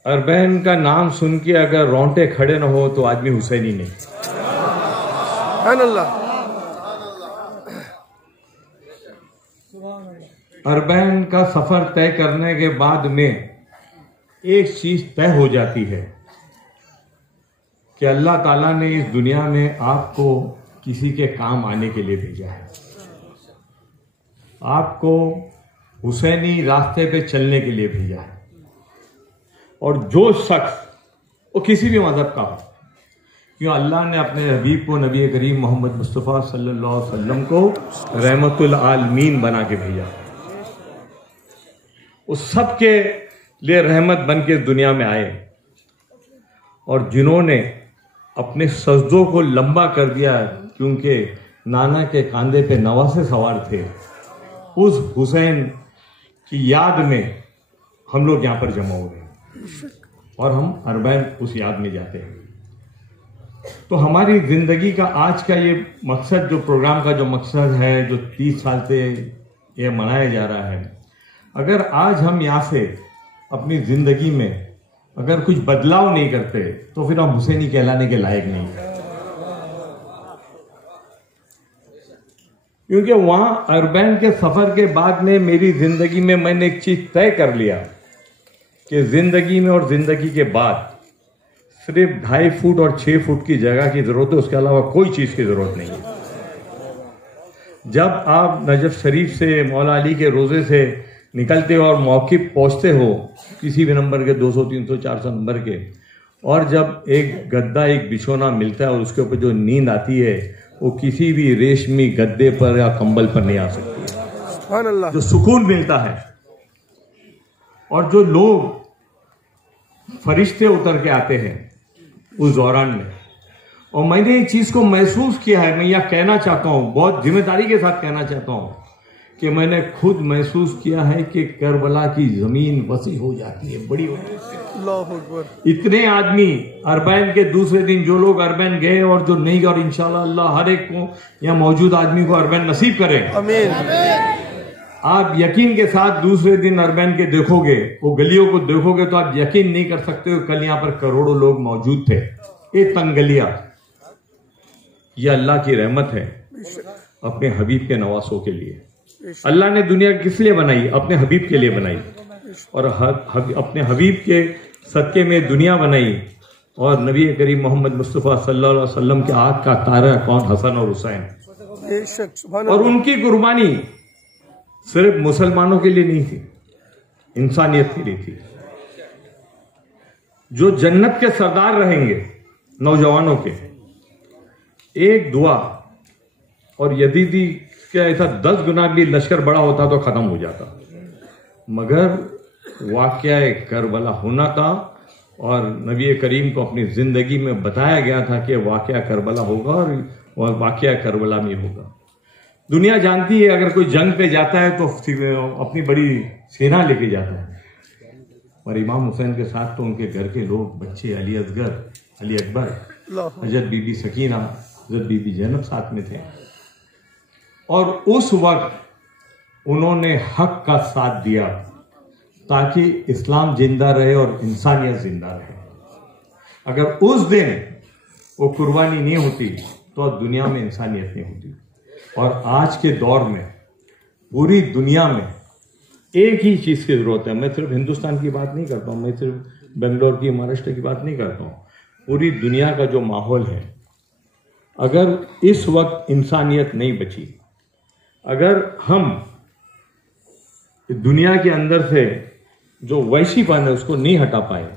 अरबैन का नाम सुन के अगर रोंगटे खड़े न हो तो आदमी हुसैनी नहीं। अरबैन का सफर तय करने के बाद में एक चीज तय हो जाती है कि अल्लाह ताला ने इस दुनिया में आपको किसी के काम आने के लिए भेजा है, आपको हुसैनी रास्ते पे चलने के लिए भेजा है। और जो शख्स वो किसी भी मजहब का हो, क्यों अल्लाह ने अपने हबीब को, नबी करीम मोहम्मद मुस्तफ़ा सल्लल्लाहु अलैहि वसल्लम को रहमतुल आलमीन बना के भेजा, उस सब के लिए रहमत बन के दुनिया में आए। और जिन्होंने अपने सजदों को लंबा कर दिया क्योंकि नाना के कांधे पे नवासे सवार थे, उस हुसैन की याद में हम लोग यहाँ पर जमा हो गए और हम अरबैन उस याद में जाते हैं। तो हमारी जिंदगी का आज का ये मकसद, जो प्रोग्राम का जो मकसद है, जो 30 साल से ये मनाया जा रहा है, अगर आज हम यहाँ से अपनी जिंदगी में अगर कुछ बदलाव नहीं करते तो फिर हम हुसैनी कहलाने के लायक नहीं है। क्योंकि वहां अरबैन के सफर के बाद में मेरी जिंदगी में मैंने एक चीज तय कर लिया कि जिंदगी में और जिंदगी के बाद सिर्फ 2.5 फुट और 6 फुट की जगह की जरूरत है, उसके अलावा कोई चीज की जरूरत नहीं है। जब आप नजफ शरीफ से, मौला अली के रोजे से निकलते हो और मौक़िफ़ पहुंचते हो किसी भी नंबर के 200, 300, 400 नंबर के, और जब एक गद्दा, एक बिछोना मिलता है और उसके ऊपर जो नींद आती है वो किसी भी रेशमी गद्दे पर या कंबल पर नहीं आ सकती। सुभान अल्लाह। जो सुकून मिलता है और जो लोग फरिश्ते उतर के आते हैं उस दौरान में, और मैंने इस चीज को महसूस किया है। मैं यह कहना चाहता हूं, बहुत जिम्मेदारी के साथ कहना चाहता हूं कि मैंने खुद महसूस किया है कि करबला की जमीन वसी हो जाती है, बड़ी हो जाती है। इतने आदमी अरबैन के दूसरे दिन, जो लोग अरबैन गए और जो नहीं गए, और इंशाल्लाह अल्लाह हर एक को यहाँ मौजूद आदमी को अरबैन नसीब करे। आमीन। आप यकीन के साथ दूसरे दिन अरबैन के देखोगे, वो गलियों को देखोगे तो आप यकीन नहीं कर सकते हो कल यहाँ पर करोड़ों लोग मौजूद थे। ये तंग गलियां, ये अल्लाह की रहमत है अपने हबीब के नवासों के लिए। अल्लाह ने दुनिया किस लिए बनाई? अपने हबीब के लिए बनाई, और अपने हबीब के सदके में दुनिया बनाई। और नबी करीम मोहम्मद मुस्तफ़ा सल्लल्लाहु अलैहि वसल्लम के आँख का तारा कौन? हसन और हुसैन। और उनकी कुर्बानी सिर्फ मुसलमानों के लिए नहीं थी, इंसानियत के लिए थी। जो जन्नत के सरदार रहेंगे नौजवानों के, एक दुआ और यदीदी क्या ऐसा 10 गुना भी लश्कर बड़ा होता तो खत्म हो जाता, मगर वाकया करबला होना था और नबी करीम को अपनी जिंदगी में बताया गया था कि वाकया करबला होगा और वाकया करबला में होगा। दुनिया जानती है अगर कोई जंग पे जाता है तो अपनी बड़ी सेना लेके जाता है, और इमाम हुसैन के साथ तो उनके घर के लोग, बच्चे, अली असगर, अली अकबर, हजरत बीबी सकीना, हजरत बीबी जैनब साथ में थे। और उस वक्त उन्होंने हक का साथ दिया ताकि इस्लाम जिंदा रहे और इंसानियत जिंदा रहे। अगर उस दिन वो कुर्बानी नहीं होती तो दुनिया में इंसानियत नहीं होती। और आज के दौर में पूरी दुनिया में एक ही चीज की जरूरत है। मैं सिर्फ हिंदुस्तान की बात नहीं करता हूं, मैं सिर्फ बेंगलोर की, महाराष्ट्र की बात नहीं करता हूं, पूरी दुनिया का जो माहौल है, अगर इस वक्त इंसानियत नहीं बची, अगर हम दुनिया के अंदर से जो वैशीपन है उसको नहीं हटा पाए,